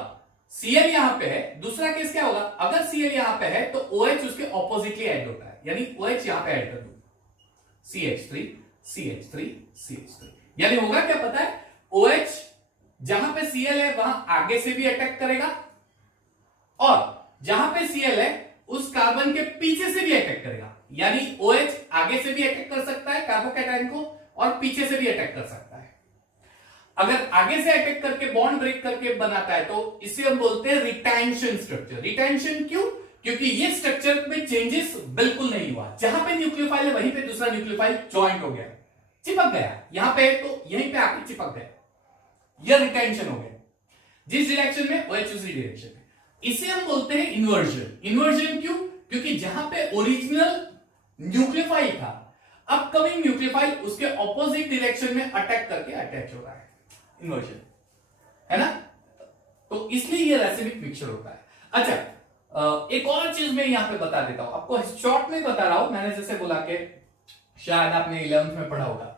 Cl यहां पे है, दूसरा केस क्या होगा, अगर Cl यहां पे है तो OH उसके ऑपोजिटली ऐड होता है, यानी OH यहां पे ऐड कर दो, CH3 CH3 CH3, यानी होगा क्या पता है, OH जहां पे Cl है वहां आगे से भी अटैक करेगा और जहां पे Cl है उस कार्बन के पीछे से भी अटैक करेगा। यानी OH आगे से भी अटैक कर सकता है कार्बोकैटायन को और पीछे से भी अटैक कर सकता है। अगर आगे से अटैक करके बॉन्ड ब्रेक करके बनाता है तो इसे हम बोलते हैं रिटेंशन स्ट्रक्चर। रिटेंशन क्यों, क्योंकि ये स्ट्रक्चर में चेंजेस बिल्कुल नहीं हुआ, जहां पे न्यूक्लियोफाइल है वहीं पे दूसरा न्यूक्लियोफाइल ज्वाइंट हो गया, चिपक गया, यहां पे तो यहीं पे आके चिपक गया, यह रिटेंशन हो गया। जिस डायरेक्शन में OH उसी डायरेक्शन में, इसे हम बोलते हैं इन्वर्जन। इन्वर्जन क्यों, क्योंकि जहां पे ओरिजिनल न्यूक्लियोफाइल था अपकमिंग न्यूक्लियोफाइल उसके ऑपोजिट डायरेक्शन में अटैक करके अटैच हो रहा है, इन्वर्जन है ना। तो इसलिए ये रेसिमिक मिक्सचर होता है। अच्छा, एक और चीज मैं यहां पे बता देता हूं आपको, शॉर्ट में बता रहा हूं, मैंने जैसे बोला कि शायद आपने 11th में पढ़ा होगा,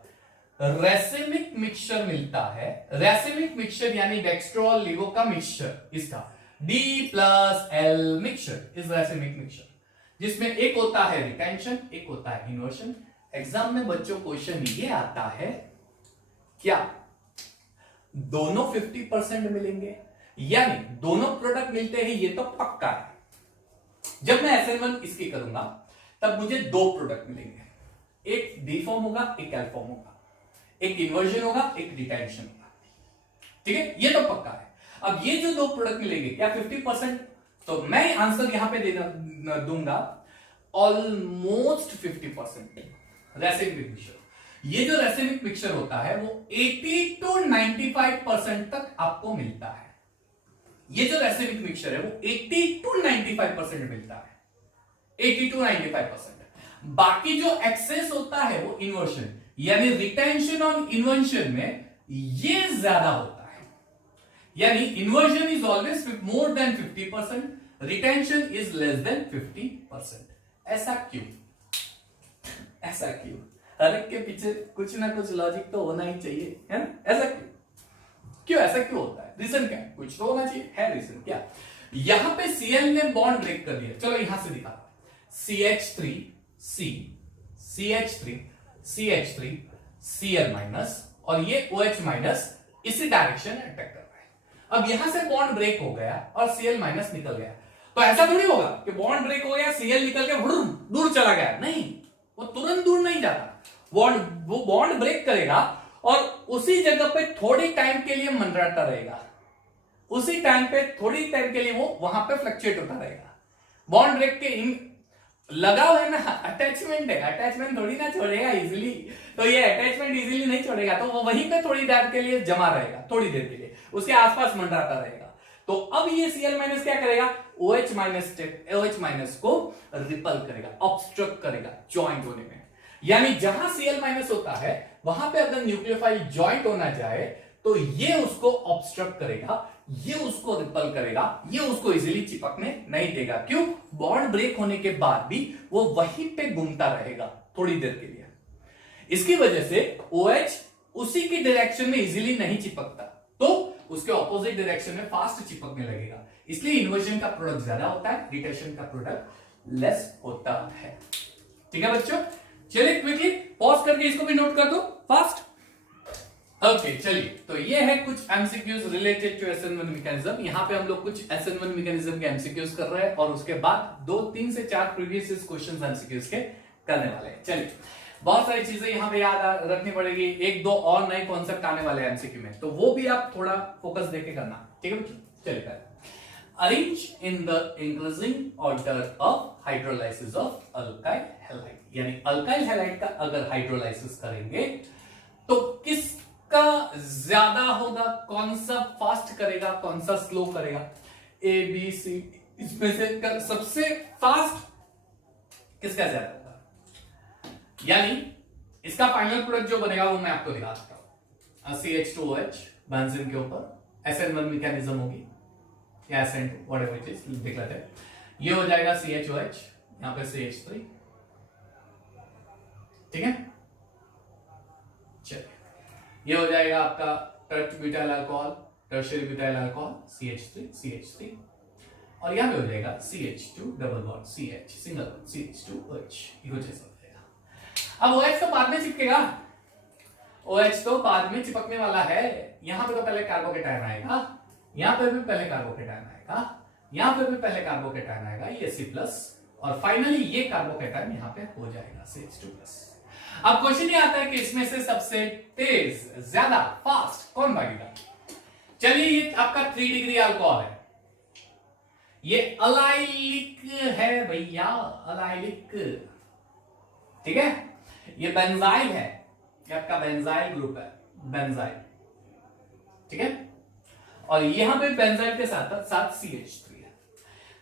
रेसिमिक मिक्सचर मिलता है। रेसिमिक मिक्सचर यानी डेक्स्ट्रो और लिवो का मिक्सचर, इसका D+L mixture is racemic mixture, जिसमें एक होता है रिटेंशन, एक होता है इन्वर्जन। एग्जाम में बच्चों क्वेश्चन ये आता है, क्या दोनों 50% मिलेंगे, यानी दोनों प्रोडक्ट मिलते हैं, ये तो पक्का है। जब मैं SN1 इसकी करूंगा तब मुझे दो प्रोडक्ट मिलेंगे, एक D फॉर्म होगा एक L फॉर्म होगा, एक इन्वर्जन होगा एक रिटेंशन होगा, ठीक है, ये तो पक्का है। अब ये जो दो प्रोडक्ट मिलेंगे क्या 50%, तो मैं आंसर यहां पे देना दूंगा ऑलमोस्ट 50% रेसिमिक मिक्सचर। ये जो रेसिमिक मिक्सचर होता है वो 80 to 95% तक आपको मिलता है। ये जो रेसिमिक मिक्सचर है वो 80 to 95% मिलता है, 80 to 95%। बाकी जो एक्सेस होता है वो इन्वर्जन, यानी रिटेंशन और इन्वर्जन में ये ज्यादा होता है, यानी inversion is always more than 50%, retention is less than 50%। ऐसा क्यों, ऐसा क्यों, हर एक के पीछे कुछ ना कुछ लॉजिक तो होना ही चाहिए, है ना। ऐसा क्यों ऐसा क्यों होता है, रीजन क्या है, कुछ तो होना चाहिए, है रीजन क्या। यहां पे Cl ने बॉन्ड ब्रेक कर दिया, चलो यहां से दिखा, CH3 C, CH3 CH3 Cl minus और ये OH माइनस इसी डायरेक्शन में अटैक कर रहा है। अब यहां से बॉन्ड ब्रेक हो गया और Cl माइनस निकल गया, तो ऐसा थोड़ी होगा कि बॉन्ड ब्रेक हो गया Cl निकल के दूर चला गया, नहीं, वो तुरंत दूर नहीं जाता, वो बॉन्ड ब्रेक करेगा और उसी जगह पे थोड़ी टाइम के लिए मंडराता रहेगा, उसी टाइम पे थोड़ी टाइम के लिए वो वहां पे फ्लक्चुएट होता रहेगा। बॉन्ड ब्रेक के लगाव है ना, अटैचमेंट है, अटैचमेंट थोड़ी ना छोड़ेगा इजीली, तो ये अटैचमेंट इजीली नहीं छोड़ेगा, तो वो वहीं पे थोड़ी देर के लिए जमा रहेगा, थोड़ी देर के लिए उसके आसपास मंडराता रहेगा। तो अब ये Cl माइनस क्या करेगा, OH माइनस को रिपल करेगा, ऑब्स्ट्रक्ट करेगा ज्वाइंट होने में। यानी जहां Cl माइनस होता है वहां पे अगर न्यूक्लियोफाइल ज्वाइंट होना चाहे तो ये उसको ऑब्स्ट्रक्ट करेगा, ये उसको रिपल करेगा, ये उसको इजीली चिपकने नहीं देगा। क्यों? बॉन्ड ब्रेक होने के बाद भी वो वहीं पे घूमता रहेगा थोड़ी देर के लिए। इसकी वजह से OH उसी की डायरेक्शन में इजीली नहीं चिपकता, तो उसके ऑपोजिट डायरेक्शन में फास्ट चिपकने लगेगा। इसलिए इन्वर्जन का प्रोडक्ट ज्यादा होता है, रिटेंशन का प्रोडक्ट लेस होता है। ठीक है बच्चों, चलिए क्विकली पॉज करके इसको भी नोट कर दो फास्ट। ओके चलिए, तो ये है कुछ MCQs related to SN1 mechanism. यहां पे हम लोग कुछ SN1 मैकेनिज्म के एमसीक्यूज कर रहे हैं और उसके बाद 2-3 से 4 प्रीवियस क्वेश्चंस एमसीक्यूज के करने वाले हैं। चलिए, बहुत सारी चीजें यहां पे याद रखनी पड़ेगी, 1-2 और नए कॉन्सेप्ट आने वाले हैं एमसीक्यू में, तो वो भी आप थोड़ा फोकस देके करना। ठीक है बच्चों, चलिए। Arrange in the increasing order of hydrolysis of alkyl halide, यानी अल्काइल हैलाइड का अगर हाइड्रोलाइसिस करेंगे तो किसका ज्यादा होगा, कौन सा फास्ट करेगा, कौन सा स्लो करेगा, ABC, इसमें से सबसे फास्ट किसका ज्यादा होगा, यानी इसका फाइनल प्रोडक्ट जो बनेगा वो मैं आपको दिखा सकता हूं। CH2OH बेंजीन के ऊपर SN1 मैकेनिज्म होगी या SN2 व्हाटएवर इट इज, देख लेते हैं। ये हो जाएगा CHOH, यहां पे CH3, ठीक है। चलिए, ये हो जाएगा आपका टर्च butyl alcohol, tertiary butyl alcohol, CH3 और यहां पे हो जाएगा CH2 double bond CH single bond CH2OH, ये हो जाएगा। अब OH तो बाद में चिपकेगा, OH तो बाद में चिपकने वाला है। यहां पे तो पहले कार्बोकेटायन आएगा, यहां पे भी पहले कार्बोकेटायन आएगा, यहां पे भी पहले कार्बोकेटायन आएगा, ये C+ और फाइनली ये कार्बोकेटायन यहां पे हो जाएगा CH2+। अब क्वेश्चन ये आता है कि इसमें से सबसे तेज, ज्यादा फास्ट कौन भागेगा। चलिए, ये आपका 3 डिग्री अल्कोहल है, ये अलाइलिक है भैया, अलाइलिक, ठीक है। ये बेंजाइल है, ये आपका बेंजाइल ग्रुप है, बेंजाइल, ठीक है। और यहां पे बेंजाइल के साथ साथ CH3 है।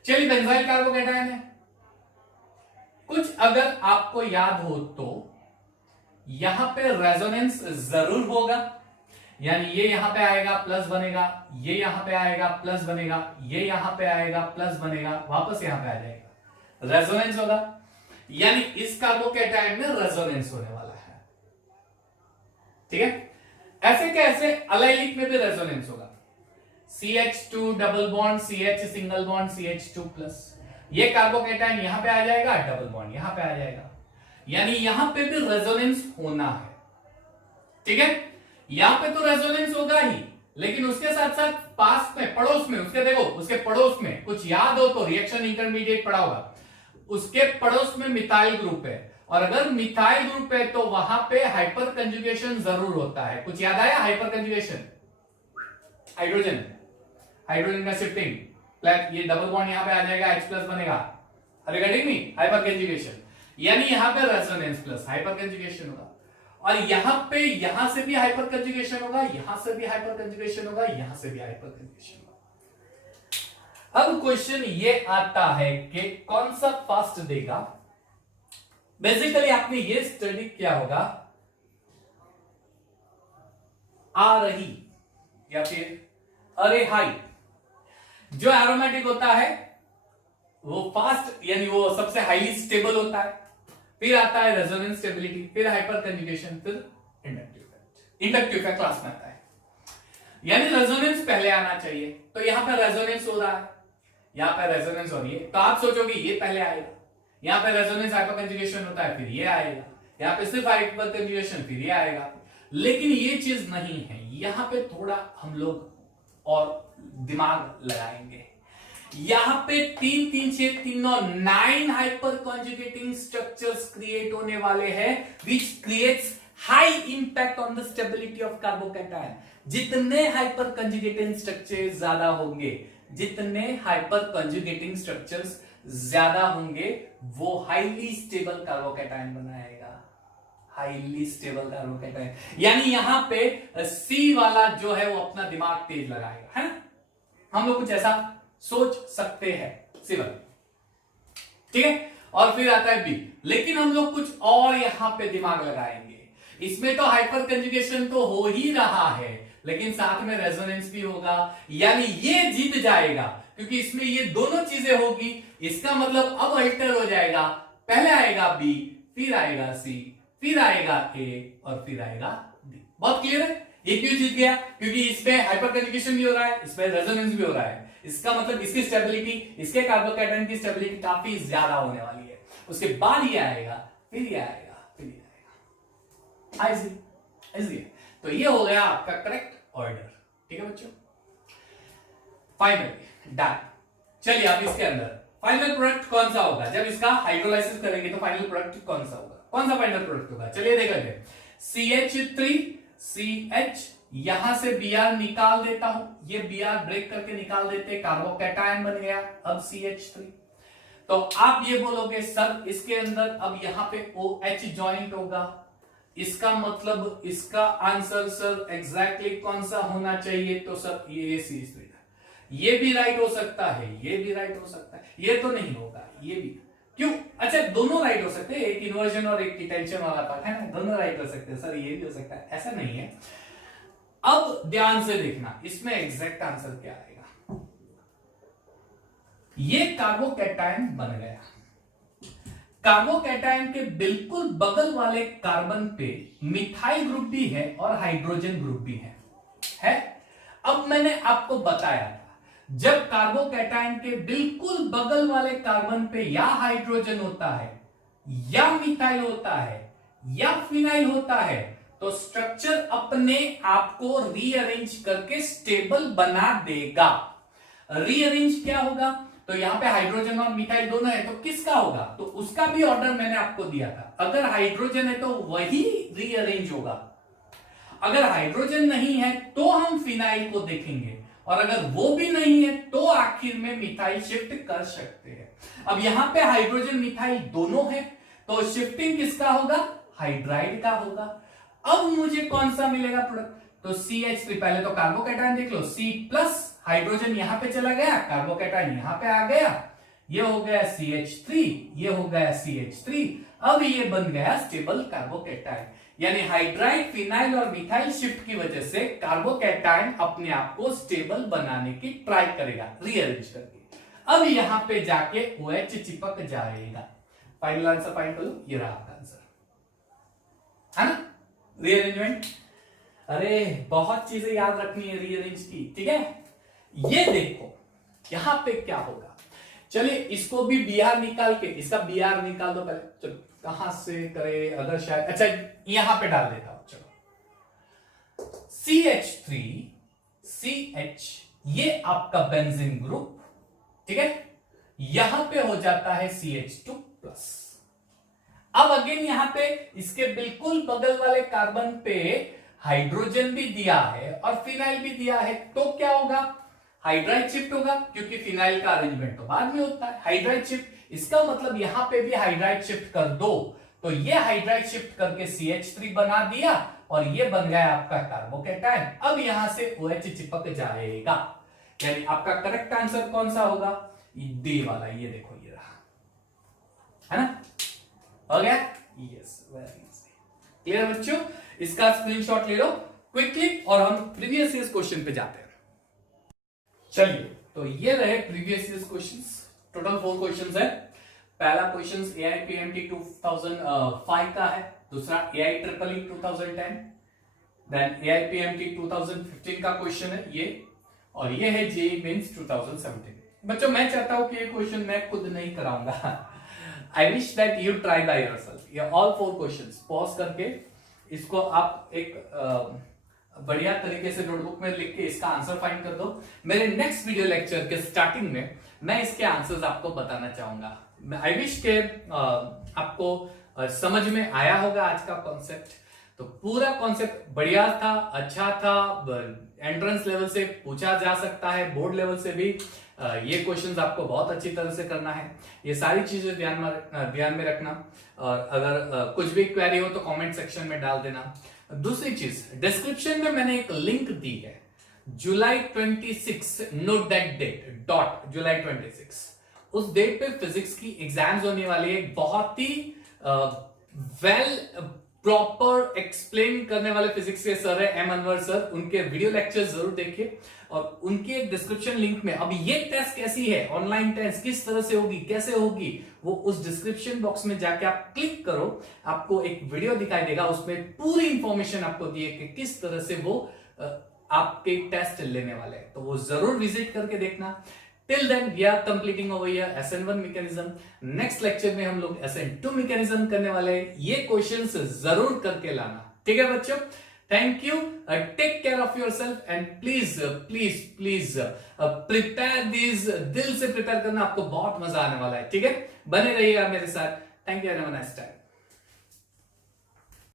चलिए, बेंजाइल कार्बोकेटायन है। कुछ अगर आपको याद हो तो यहां पे रेजोनेंस जरूर होगा, यानी ये यहां पे आएगा प्लस बनेगा, ये यहां पे आएगा प्लस बनेगा, ये यहां पे आएगा प्लस बनेगा, वापस यहां पे आ जाएगा, रेजोनेंस होगा, यानी इस कार्बोकेटायन में रेजोनेंस होने वाला है। ठीक है, ऐसे कैसे अलाइलिक में भी रेजोनेंस होगा, CH2 double bond CH single bond CH2+, ये कार्बोकेटायन यहां पे आ जाएगा, डबल बॉन्ड यहां पे आ जाएगा, यानी यहां पे भी रेजोनेंस होना है। ठीक है, यहां पे तो रेजोनेंस होगा ही, लेकिन उसके साथ साथ पास में, पड़ोस में, उसके देखो उसके पड़ोस में कुछ याद हो तो रिएक्शन इंटरमीडिएट पढ़ा होगा, उसके पड़ोस में मिथाइल ग्रुप है, और अगर मिथाइल ग्रुप है तो वहां पे हाइपर कंजुगेशन जरूर होता है। कुछ याद आया? हाइपर कंजुगेशन, हाइड्रोजन, हाइड्रोजन का शिफ्टिंग, ये डबल बॉन्ड यहां पे आ जाएगा, H+ बनेगा, रिगार्डिंग मी हाइपर कंजुगेशन, यानी यहां पे रेजोनेंस प्लस हाइपर कंजुगेशन होगा, और यहां से भी हाइपर कंजुगेशन होगा, यहां से भी हाइपर कंजुगेशन होगा, यहां से भी हाइपर कंजुगेशन होगा। अब क्वेश्चन ये आता है कि कौन सा फास्ट देगा। बेसिकली आपने ये स्टडी किया होगा, आ रही या फिर अरे हाई, जो एरोमेटिक होता है वो फास्ट, यानी वो सबसे हाईली स्टेबल होता है, फिर आता है रेजोनेंस स्टेबिलिटी, फिर हाइपर कंजुगेशन, फिर inductive effect. Inductive effect last में आता है, यानी रेजोनेंस पहले आना चाहिए। तो यहां पर रेजोनेंस हो रहा है, यहां पर रेजोनेंस हो रही है, तो आप सोचोगे ये पहले आएगा, यहां पर रेजोनेंस हाइपर कंजुगेशन होता है, फिर ये आएगा, यहां पे सिर्फ हाइपर कंजुगेशन, फिर ये आएगा। लेकिन ये चीज नहीं है, यहां पे थोड़ा हम लोग और दिमाग लगाएंगे। यहां पे 3 3 6 3 9 9 हाइपर कॉन्जुगेटिंग स्ट्रक्चर्स क्रिएट होने वाले हैं, which creates high impact on the stability of carbocation. जितने हाइपर कंजुगेटिंग स्ट्रक्चर्स ज्यादा होंगे, जितने हाइपर कंजुगेटिंग स्ट्रक्चर्स ज्यादा होंगे, वो हाईली स्टेबल कार्बोकैटायन बनाएगा, हाईली स्टेबल कार्बोकैटायन। यानी यहां पे सी वाला जो है वो अपना दिमाग तेज लगाएगा, है ना। हम लोग कुछ ऐसा सोच सकते हैं सिविल, ठीक है। और फिर आता है बी, लेकिन हम लोग कुछ और यहां पे दिमाग लगाएंगे। इसमें तो हाइपर कंजुगेशन तो हो ही रहा है, लेकिन साथ में रेजोनेंस भी होगा, यानी ये जीत जाएगा क्योंकि इसमें ये दोनों चीजें होगी। इसका मतलब अब अल्टर हो जाएगा, पहले आएगा बी, फिर आएगा सी, फिर आएगा ए और फिर आएगा डी। बहुत क्लियर है? ये क्यों जीत गया? क्योंकि इसमें हाइपर कंजुगेशन भी हो रहा है, इसमें रेजोनेंस भी हो रहा है। इसका मतलब इसकी स्टेबिलिटी, इसके कार्बोकैटायन की स्टेबिलिटी काफी ज्यादा होने वाली है। उसके बाद ये आएगा, फिर ये आएगा, फिर ये आएगा। इजी है। तो ये हो गया आपका करेक्ट ऑर्डर। ठीक है बच्चों, फाइनली डन। चलिए अब इसके अंदर फाइनल प्रोडक्ट कौन सा होगा? जब इसका हाइड्रोलाइसिस करेंगे तो फाइनल प्रोडक्ट कौन सा होगा? कौन सा फाइनल प्रोडक्ट होगा? चलिए देखेंगे। CH3CH, यहां से Br निकाल देता हूं, ये Br ब्रेक करके निकाल देते, कार्बोकैटायन बन गया अब CH3। तो आप ये बोलोगे सर इसके अंदर अब यहां पे OH ज्वाइंट होगा, इसका मतलब इसका आंसर सर एग्जैक्टली कौन सा होना चाहिए? तो सर ये CH3, ये भी राइट हो सकता है, ये भी राइट हो सकता है, ये तो नहीं होगा, ये भी क्यों? अच्छा दोनों राइट हो सकते हैं, एक इन्वर्जन और एक डिटेंशन वाला पार्ट है ना, दोनों राइट हो सकते हैं सर, ये भी हो सकता है, ऐसा नहीं है। अब ध्यान से देखना इसमें एग्जैक्ट आंसर क्या आएगा। ये कार्बोकैटायन बन गया, कार्बोकैटायन के बिल्कुल बगल वाले कार्बन पे मिथाइल ग्रुप भी है और हाइड्रोजन ग्रुप भी है? अब मैंने आपको बताया था जब कार्बोकैटायन के बिल्कुल बगल वाले कार्बन पे या हाइड्रोजन होता है या मिथाइल होता है या फिनाइल होता है तो स्ट्रक्चर अपने आप को रीअरेंज करके स्टेबल बना देगा। रीअरेंज क्या होगा? तो यहां पे हाइड्रोजन और मिथाइल दोनों है, तो किसका होगा? तो उसका भी ऑर्डर मैंने आपको दिया था। अगर हाइड्रोजन है तो वही रीअरेंज होगा, अगर हाइड्रोजन नहीं है तो हम फिनाइल को देखेंगे, और अगर वो भी नहीं है तो आखिर में मिथाइल शिफ्ट कर सकते हैं। अब यहां पे हाइड्रोजन मिथाइल दोनों है, तो शिफ्टिंग किसका होगा? हाइड्राइड का होगा। अब मुझे कौन सा मिलेगा प्रोडक्ट? तो CH3, पहले तो कार्बोकैटायन देख लो, C प्लस हाइड्रोजन यहां पे चला गया, कार्बोकैटायन यहां पे आ गया, ये हो गया CH3, ये हो गया CH3, अब ये बन गया स्टेबल कार्बोकैटायन। यानी हाइड्राइड, फिनाइल और मिथाइल शिफ्ट की वजह से कार्बोकैटायन अपने आप को स्टेबल बनाने की ट्राई करेगा रीअरेंज करके। अब यहां पे जाके OH चिपक जाएगा। फाइनल आंसर फाइंड करो, ये रहा आपका आंसर, है ना? रीअरेंजमेंट, अरे बहुत चीजें याद रखनी है रीअरेंज की, ठीक है? ये देखो यहां पे क्या होगा। चलिए इसको भी Br निकाल के, इसका Br निकाल दो पहले। चलो कहां से करे, अगर शायद, अच्छा यहां पे डाल देता हूं। चलो CH3 CH, ये आपका बेंजीन ग्रुप, ठीक है? यहां पे हो जाता है CH2 प्लस। अब अगेन यहां पे इसके बिल्कुल बगल वाले कार्बन पे हाइड्रोजन भी दिया है और फिनाइल भी दिया है, तो क्या होगा? हाइड्राइड शिफ्ट होगा, क्योंकि फिनाइल का अरेंजमेंट तो बाद में होता है। हाइड्राइड शिफ्ट, इसका मतलब यहां पे भी हाइड्राइड शिफ्ट कर दो, तो ये हाइड्राइड शिफ्ट करके CH3 बना दिया और ये बन गया आपका कार्बोकैटायन। अब यहां से OH चिपक जाएगा, यानी आपका करेक्ट आंसर कौन सा होगा? डी वाला, ये देखो ये रहा, है ना? हो गया? Yes, very easy. क्लियर बच्चों? इसका स्क्रीनशॉट ले लो क्विकली और हम प्रीवियस ईयर क्वेश्चन पे जाते हैं। चलिए तो ये रहे previous year questions, total 4 questions है। पहला क्वेश्चन AIPMT 2005 का है, दूसरा AIEEE 2010, देन AIPMT 2015 का क्वेश्चन है ये, और ये है JEE Mains 2017। बच्चों मैं चाहता हूं कि ये क्वेश्चन मैं खुद नहीं कराऊंगा, I wish that you try by yourself. ये ऑल 4 क्वेश्चंस पॉज करके इसको आप एक बढ़िया तरीके से नोटबुक में लिख के इसका आंसर फाइंड कर दो। मेरे नेक्स्ट वीडियो लेक्चर के स्टार्टिंग में मैं इसके आंसर्स आपको बताना चाहूंगा। आई विश के आपको समझ में आया होगा आज का कॉन्सेप्ट। तो पूरा कॉन्सेप्ट बढ़िया था, अच्छा था, एंट्रेंस लेवल से पूछा जा सकता है, बोर्ड लेवल से भी ये क्वेश्चंस आपको बहुत अच्छी तरह से करना है। ये सारी चीजें ध्यान में रखना, और अगर कुछ भी क्वेरी हो तो कमेंट सेक्शन में डाल देना। दूसरी चीज, डिस्क्रिप्शन में मैंने एक लिंक दी है, जुलाई 26, नोट दैट डेट, डॉट जुलाई 26, उस डेट पे फिजिक्स की एग्जाम्स होने वाली है। बहुत ही वेल प्रॉपर एक्सप्लेन करने वाले फिजिक्स के सर है एम अनवर सर, उनके वीडियो लेक्चर जरूर देखिए। और उनके डिस्क्रिप्शन लिंक में अभी ये टेस्ट कैसी है, ऑनलाइन टेस्ट किस तरह से होगी, कैसे होगी, वो उस डिस्क्रिप्शन बॉक्स में जाके आप क्लिक करो, आपको एक वीडियो दिखाई देगा, उसमें पूरी इंफॉर्मेशन आपको दी है कि किस तरह से वो आपके टेस्ट लेने वाले हैं, तो वो जरूर विजिट करके देखना। Till then we are completing over here SN1 mechanism. Next lecture में हम लोग SN2 mechanism करने वाले हैं, ये क्वेश्चंस जरूर करके लाना, ठीक है बच्चों। Thank you, take care of your self and please please please prepare this, दिल से प्रिपेयर करना, आपको बहुत मजा आने वाला है, ठीक है। बने रहिएगा मेरे साथ। Thank you, have a nice time.